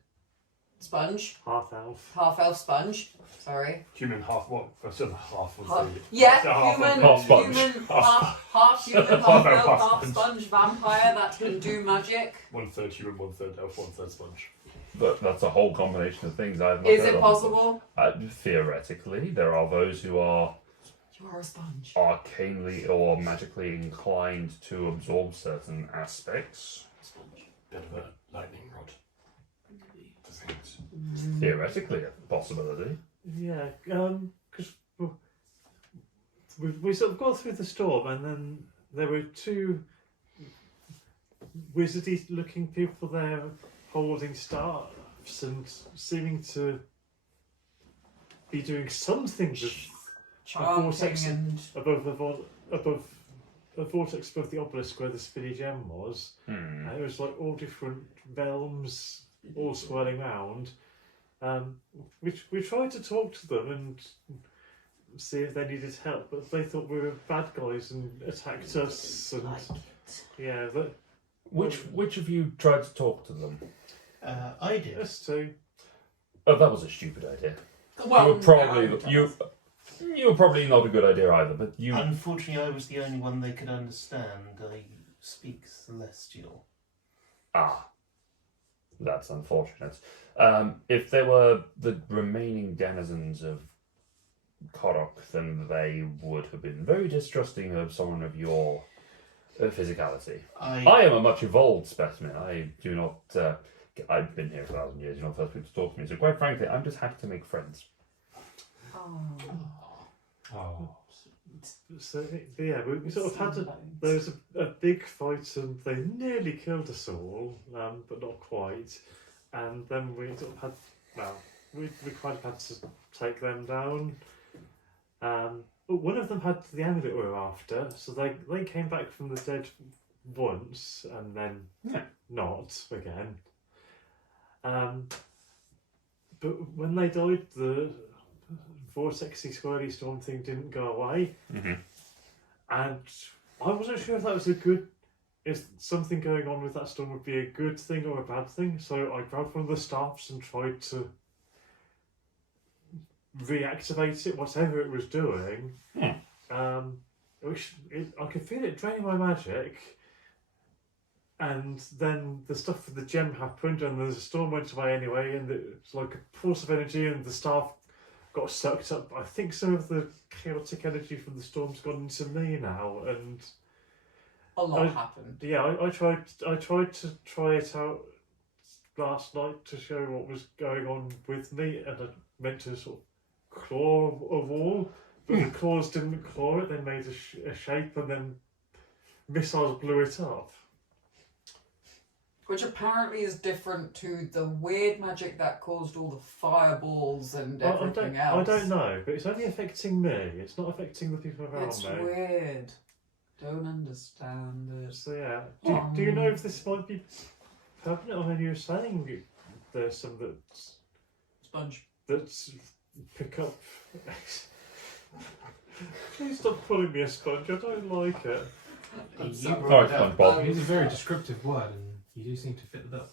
sponge? Half elf. Half elf sponge. Sorry. Human half what? I said half was Half, the. yeah, half human, half sponge. human, half human, half Half elf, elf, half half sponge vampire that can do magic. 1/3 human, 1/3 elf, 1/3 sponge. But that's a whole combination of things I've not Is heard it of. possible? Theoretically, there are those who are You are a sponge. arcanely or magically inclined to absorb certain aspects. Bit of a lightning rod. For things. Theoretically, a possibility. Yeah, because we sort of got through the storm, and then there were two wizardy-looking people there holding staffs and seeming to be doing something with Chanting vortex and above the vortex above the obelisk where the spinny gem was. Hmm. And it was like all different realms, all swirling round. We tried to talk to them and see if they needed help, but they thought we were bad guys and attacked us. And yeah, Which of you tried to talk to them? I did. us too. Oh, that was a stupid idea. well, you were probably no, you were probably not a good idea either. But you Unfortunately, I was the only one they could understand. I speak Celestial. That's unfortunate. If they were the remaining denizens of Korok, then they would have been very distrusting of someone of your physicality. I am a much evolved specimen. I do not. I've been here for 1,000 years. You're not the first people to talk to me. So quite frankly, I'm just happy to make friends. Oh. So yeah, we sort of had there was a big fight and they nearly killed us all, but not quite. And then we sort of had we kind of had to take them down. But one of them had the amulet we were after, so they came back from the dead once and then not again. But when they died, the vortexy squirrely storm thing didn't go away, and I wasn't sure if that was if something going on with that storm would be a good thing or a bad thing. So I grabbed one of the staffs and tried to reactivate it, whatever it was doing. I could feel it draining my magic, and then the stuff with the gem happened, and the storm went away anyway, and it's like a force of energy, and the staff got sucked up. I think some of the chaotic energy from the storm's gone into me now, and A lot happened. yeah, I tried to try it out last night to show what was going on with me, and I meant to sort of claw a wall, but the claws didn't claw it. They made a shape, and then missiles blew it up. Which apparently is different to the weird magic that caused all the fireballs and everything I else. don't know, but it's only affecting me. It's not affecting the people around It's me. weird. Don't understand it. So yeah, do you know if this might be permanent? I mean, you were saying there's some Sponge. that's pick up. Please stop calling me a sponge. I don't like it. Alright, SpongeBob. It is a very descriptive word, and you do seem to fit the bill.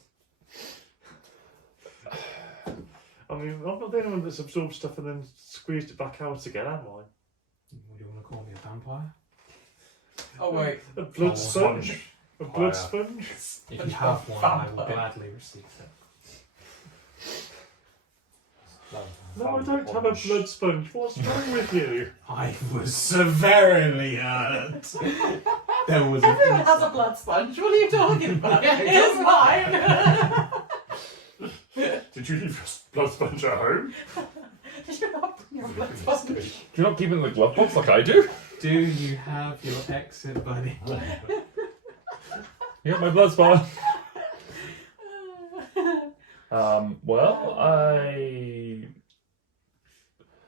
I mean, I'm not the only one that's absorbed stuff and then squeezed it back out again, am I? What do you want to call me, a vampire? Oh wait. A blood Oh, sponge? A blood Fire. sponge? If you have one, I will gladly receive it. No, I don't have a blood sponge. What's wrong with you? I was severely hurt. There was Everyone has a blood sponge. What are you talking about? Here's mine. Did you leave your blood sponge at home? Did you not bring your blood sponge? You're not keeping the glove box like I do? Do you have your exit, buddy? You got my blood spot. Well,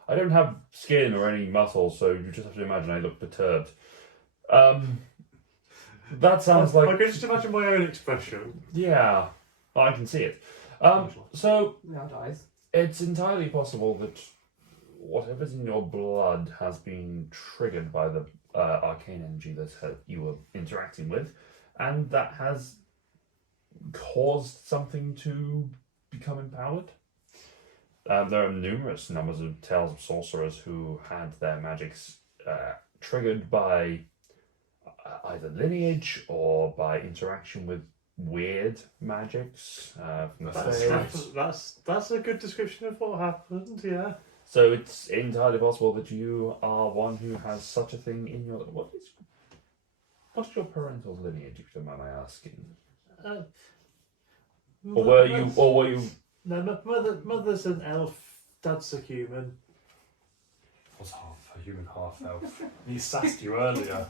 I don't have skin or any muscles, so you just have to imagine I look perturbed. That sounds I like... can just imagine my own expression. Yeah, I can see it. So, We are dies. it's entirely possible that whatever's in your blood has been triggered by the arcane energy that you were interacting with, and that has caused something to become empowered. There are numerous numbers of tales of sorcerers who had their magics triggered by either lineage or by interaction with weird magics from the Fae. That's a good description of what happened, yeah. So it's entirely possible that you are one who has such a thing in your... What is your parental lineage, if you don't mind my asking? Or were you... No, mother's an elf, dad's a human. Was half a human, half elf. He sassed you earlier.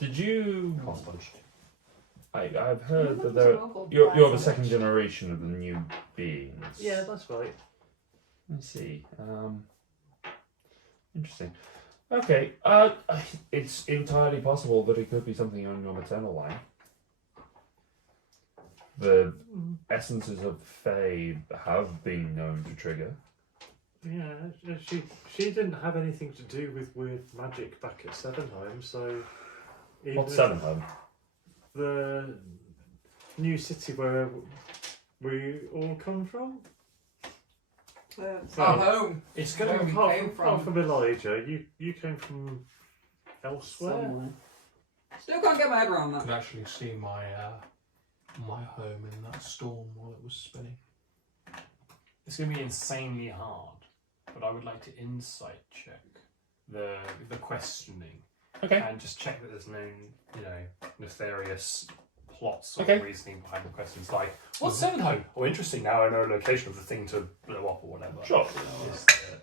Did you... Half sponge. I've heard that you're the second generation of the new beings. Yeah, that's right. I see. Interesting. Okay. It's entirely possible that it could be something on your maternal line. The essences of Fae have been known to trigger. Yeah, she didn't have anything to do with weird magic back at Sevenholm, so... What's Sevenholm? The new city where we all come from. Our home. It's Where going we to came Apart from. from Elijah, you came from elsewhere. Somewhere. Still can't get my head around I that. could actually see my my home in that storm while it was spinning. It's going to be insanely hard, but I would like to insight check the questioning. Okay. And just check that there's no, nefarious plots or Okay. reasoning behind the questions. Like, what's Sevenholm? Oh, interesting. Now I know the location of the thing to blow up or whatever. Sure.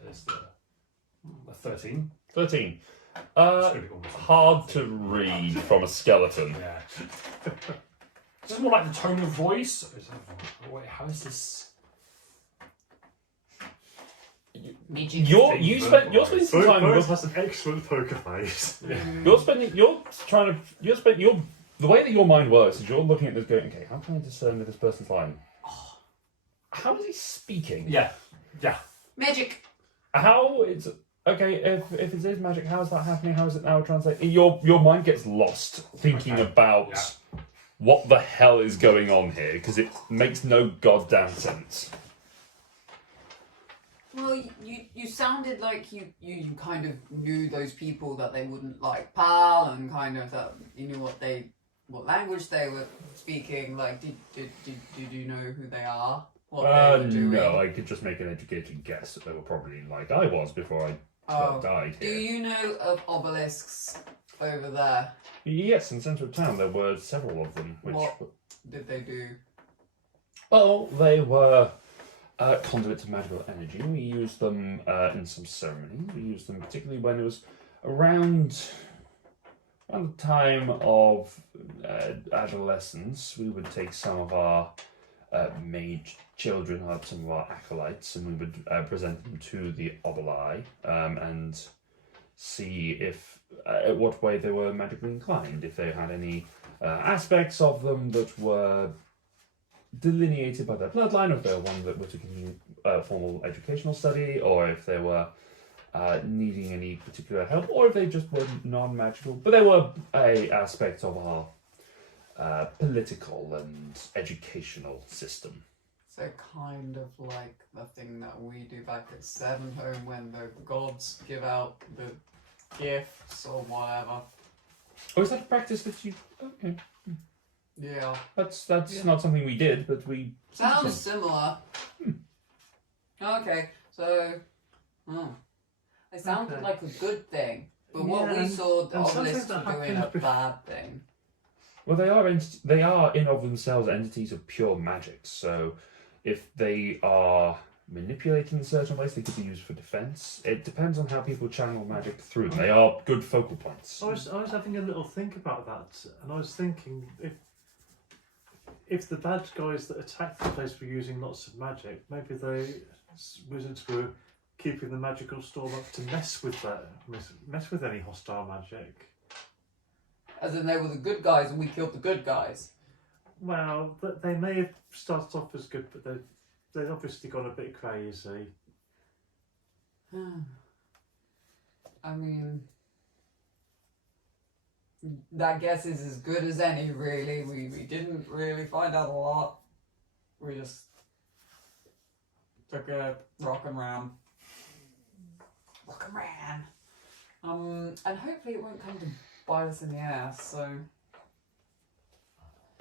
Is the 13? 13. It's gonna be almost Hard to read from a skeleton. Yeah. This is more like the tone of voice. Wait, how is this? You're spending some time. Boris has an excellent poker face. The way that your mind works is you're looking at this going, okay, how can I discern if this person's lying? How is he speaking? Yeah. Magic. How it's okay, if it is magic, how is that happening? How is it now translating? Your mind gets lost thinking about what the hell is going on here, because it makes no goddamn sense. Well, you sounded like you kind of knew those people that they wouldn't like pal, and kind of that you knew what they what language they were speaking? Like, did you know who they are? What they were doing? No, I could just make an educated guess that they were probably like I was before I died Do here. you know of obelisks over there? Yes, in the centre of town there were several of them. Which, What did they do? well, they were conduits of magical energy. We used them in some ceremonies. We used them particularly when it was around the time of adolescence. We would take some of our mage children, some of our acolytes, and we would present them to the obeli and see if what way they were magically inclined, if they had any aspects of them that were delineated by their bloodline, or if they were one that were to continue formal educational study, or if they were needing any particular help, or if they just were non-magical. But they were a aspect of our political and educational system. So kind of like the thing that we do back at Seven Home when the gods give out the gifts or whatever. Oh, is that a practice that you? Okay, Yeah. that's not something we did, but we. Sounds similar. Okay, so it sounded Okay. like a good thing, but what Yeah, we and- saw the and something obelisks that were doing a happened bad thing. Well, they are in of themselves entities of pure magic. So, if they are manipulated in certain ways, they could be used for defense. It depends on how people channel magic through them. They are good focal points. I was having a little think about that, and I was thinking if the bad guys that attacked the place were using lots of magic, maybe the wizards were keeping the magical storm up to mess with any hostile magic. As in they were the good guys and we killed the good guys. Well, they may have started off as good, but they've obviously gone a bit crazy. I mean, that guess is as good as any, really. We didn't really find out a lot. We just took a rock and ran. Rock and ran. And hopefully it won't come to bite us in the ass, so.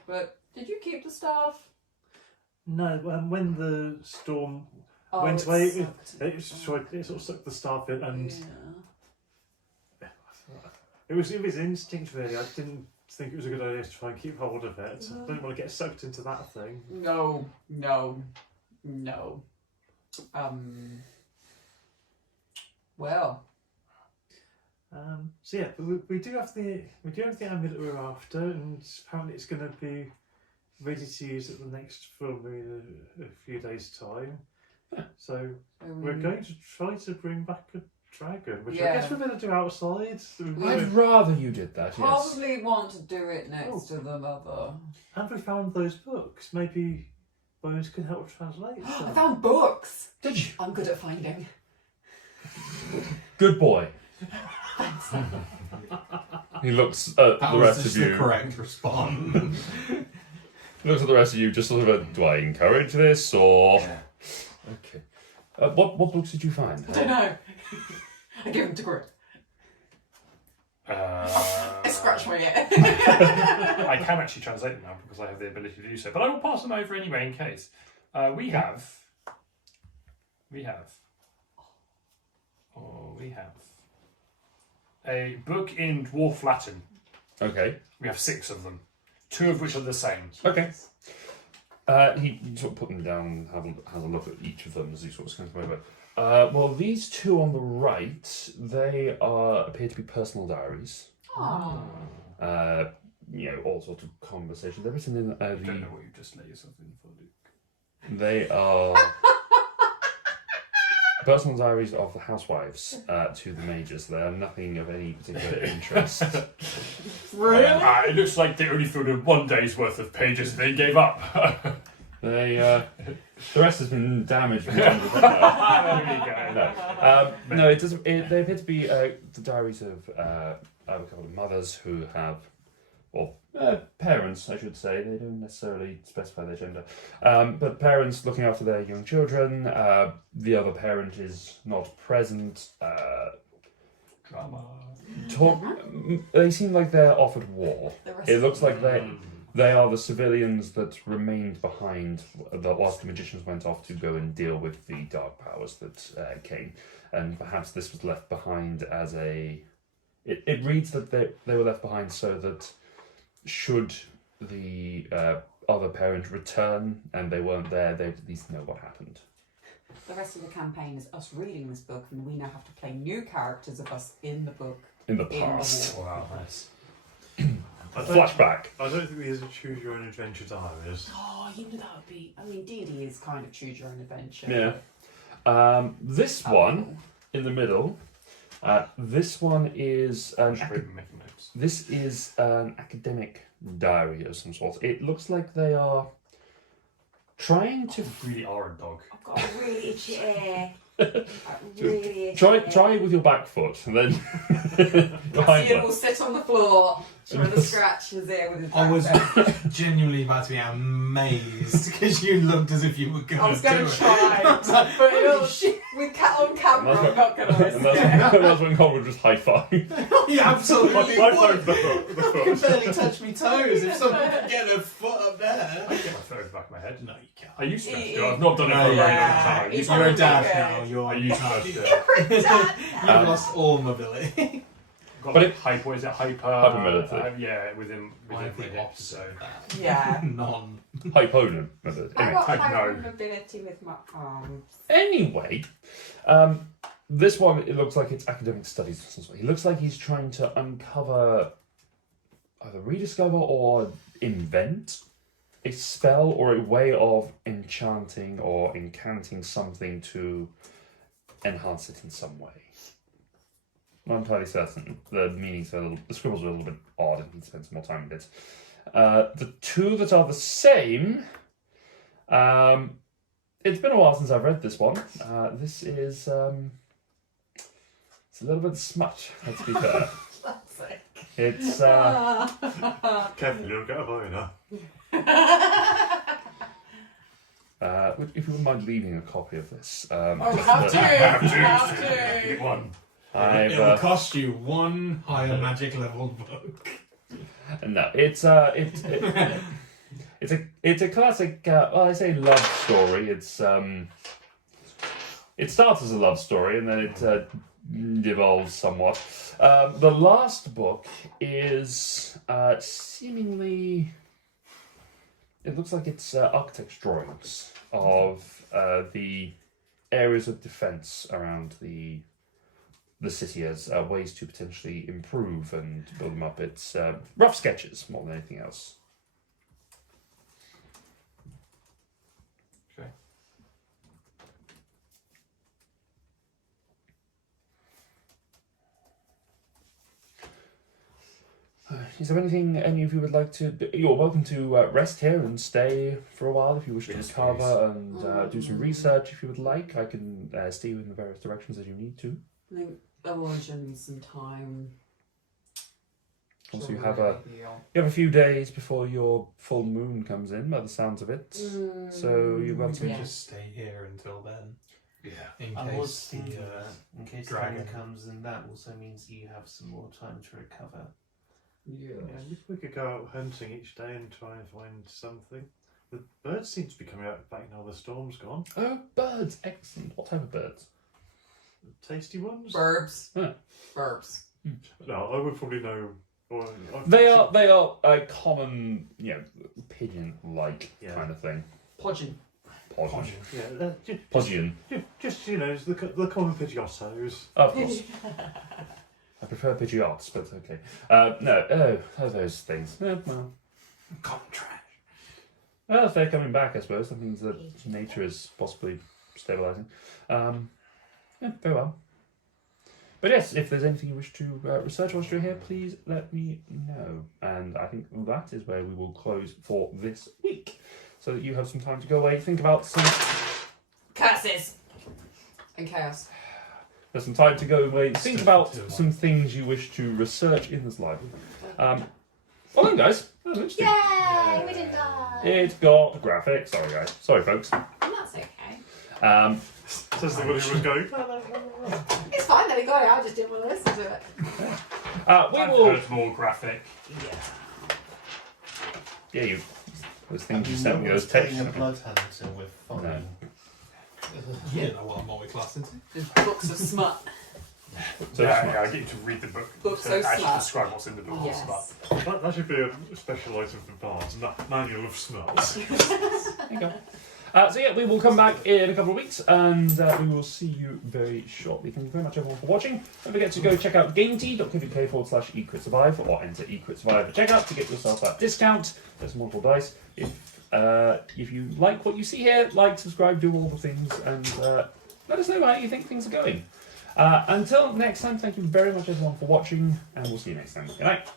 But, did you keep the staff? No, when the storm Oh, went it away, sucked. it sort of sucked the staff in, and Yeah. it was instinct really. I didn't think it was a good idea to try and keep hold of it. I didn't want to get sucked into that thing. No. Well. So yeah, but we do have the amulet we're after, and apparently it's going to be ready to use at the next film in a few days' time. So we're going to try to bring back a dragon, which I Yeah. guess we're going to do outside. I'd rather you did that. Yes. Probably want to do it next to the mother. And we found those books. Maybe Bones can help translate I them. found books! Did you? I'm good at finding. Good boy. He looks at That the was rest just of you. the correct response. Looks at the rest of you, just sort of do I encourage this or? Okay. What books did you find? I don't know. I give them to Grit. I scratch my ear. I can actually translate them now because I have the ability to do so, but I will pass them over anyway in case. We have a book in Dwarf Latin. Okay. We have 6 of them, 2 of which are the same. Okay. He sort of put them down and has a look at each of them as he sort of scans them over. Well, these 2 on the right, they appear to be personal diaries. Oh. All sorts of conversations. They're written in You don't know what you just let yourself in for, Luke. They are personal diaries of the housewives to the majors. They are nothing of any particular interest. Really? It looks like they only filled in 1 day's worth of pages and they gave up. They the rest has been damaged. There we go. No, it doesn't. They appear to be the diaries of a couple of mothers who have, or parents, I should say. They don't necessarily specify their gender, but parents looking after their young children. The other parent is not present. Drama. They seem like they're offered war. The rest It of looks them. like they are the civilians that remained behind whilst the magicians went off to go and deal with the dark powers that came. And perhaps this was left behind as a... It reads that they were left behind so that should the other parent return and they weren't there, they'd at least know what happened. The rest of the campaign is us reading this book, and we now have to play new characters of us in the book. In the In the past. war. Wow, nice. Flashback. I don't think these are choose your own adventure diaries. Oh, you know that would be. I mean, D&D is kind of choose your own adventure. Yeah. This Oh, one in the middle. This one is I should really be making notes. this is an academic diary of some sort. It looks like they are trying to You really are a dog. I've got a really itchy ear. Really itchy try with your back foot and then behind Ian one. will sit on the floor trying to scratch his ear with his I was backpack. genuinely about to be amazed because you looked as if you were going I was to do going to it. try, I was like, but holy it'll, shit. with cat on camera, I'm not going to And risk that's, it. that's when Colin would just high five. You absolutely I would. found the foot. I can barely touch my toes. If someone could get their foot up there. I get my foot at the back of my head. No, you can't. I used to He- do. I've not done it for a very long Yeah. time. He's You're a probably dad good. now. You're I used to. Dad. You've lost all mobility. Got But like hyper, is it hyper? Hypermobility. Yeah, within I my have the hip, opposite so. of that. Yeah. None. Hyponem. I Anyway, got type high no. mobility with my arms. anyway, this one it looks like it's academic studies of some sort. He looks like he's trying to uncover, either rediscover or invent a spell or a way of enchanting or incanting something to enhance it in some way. Not entirely certain. The meanings are the scribbles are a little bit odd, and he spends some more time with it. The two that are the same. It's been a while since I've read this one. This is it's a little bit smut. Let's be fair. It's Careful, you don't get a boner. if you wouldn't mind leaving a copy of this. Oh, have to! Have to! One. I've It'll cost you one higher magic level book. no, it's it's a classic. Well, I say love story. It's it starts as a love story and then it devolves somewhat. The last book is seemingly. It looks like it's architect's drawings of the areas of defence around the city as ways to potentially improve and build them up. It's rough sketches more than anything else. Okay. Is there anything any of you would like to... You're welcome to rest here and stay for a while if you wish to Yes, recover and do some research if you would like. I can steer you in the various directions as you need to. I think Elijah some time. Also, to you have really a few days before your full moon comes in, by the sounds of it. So you're welcome We Yeah. just stay here until then. Yeah. In I was case the thinking that in case dragon. dragon comes, then that also means you have some more time to recover. Yeah. Yeah, we could go out hunting each day and try and find something. The birds seem to be coming out back now the storm's gone. Oh, birds! Excellent. What type of birds? Tasty ones? Burbs. Huh. Burbs. No, I would probably know. Or, They are a common, pigeon-like Yeah. kind of thing. Podgin. Podgin. Yeah, Podgian. just it's the common pidgeottos. Of course. I prefer pidgeots, but okay. Those things. Well, common trash. well, if they're coming back, I suppose that means that nature is possibly stabilising. Very well. But yes, if there's anything you wish to research whilst you're here, please let me know. And I think that is where we will close for this week, so that you have some time to go away, think about some. Curses. And chaos. There's some time to go away, think Stuff about to do. some things you wish to research in this library. Well then, guys, that was interesting. Yay! We didn't die. It got graphic. Sorry, guys. Sorry, folks. And that's okay. Says the one who was going. It's fine that he got it. I just didn't want to listen to it. We I've will. heard more graphic. Yeah, you. Those things you I'm sent me, not those playing texts. a Bloodhunter with fun. No. You don't know what I'm multi-class into. Just books of smut. So Yeah, I get you to read the book Books to so actually smart. describe what's in the book. Yes. That should be a special item for bards. Manual of smells. There you go. So yeah, we will come back in a couple of weeks, and we will see you very shortly. Thank you very much, everyone, for watching. Don't forget to go check out gametea.co.uk/eCritSurvive or enter eCritSurvive at checkout to get yourself that discount. There's some wonderful dice. If you like what you see here, like, subscribe, do all the things, and let us know how you think things are going. Until next time, thank you very much, everyone, for watching, and we'll see you next time. Good night.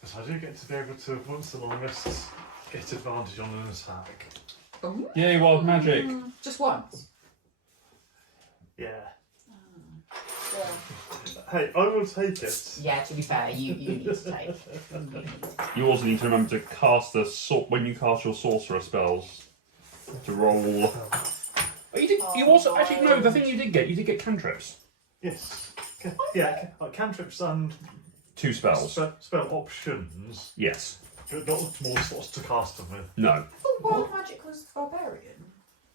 Because I do get to be able to, once the long rests, get advantage on an attack. Yay, wild magic. Just once. Yeah. Yeah. Hey, I will take it. Yeah, to be fair, you need to take. You also need to remember to cast when you cast your sorcerer spells, to roll. Oh, you did. You also actually no. The thing you did get cantrips. Yes. Yeah, like cantrips and 2 spells. spell options, Yes. but not more slots to cast them with. No. I thought wild magic was barbarian.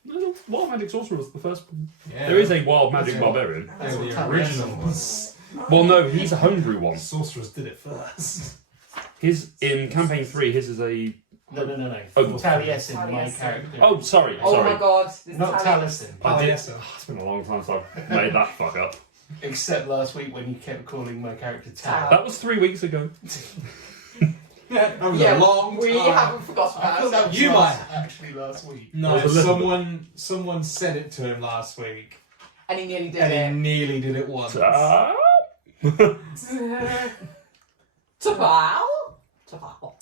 No, wild magic sorcerer was the first one. Yeah. There is a wild magic barbarian. They're the originals. Well, no, he's a homebrew one. Sorcerers did it first. His in campaign 3, his is a. No. Oh. Taliesin, my Taliesin. character. Oh, sorry. Oh sorry. my god. This Not Italian- Taliesin. I did. Yes, sir. It's been a long time since I've made that fuck up. Except last week when you kept calling my character Tal. That was 3 weeks ago. That was Yeah, a long we time. haven't forgotten I about thought that was You actually last week. No, It was Elizabeth. someone said it to him last week, And he nearly did and he it. nearly did it once. Ah. To bow? To bow.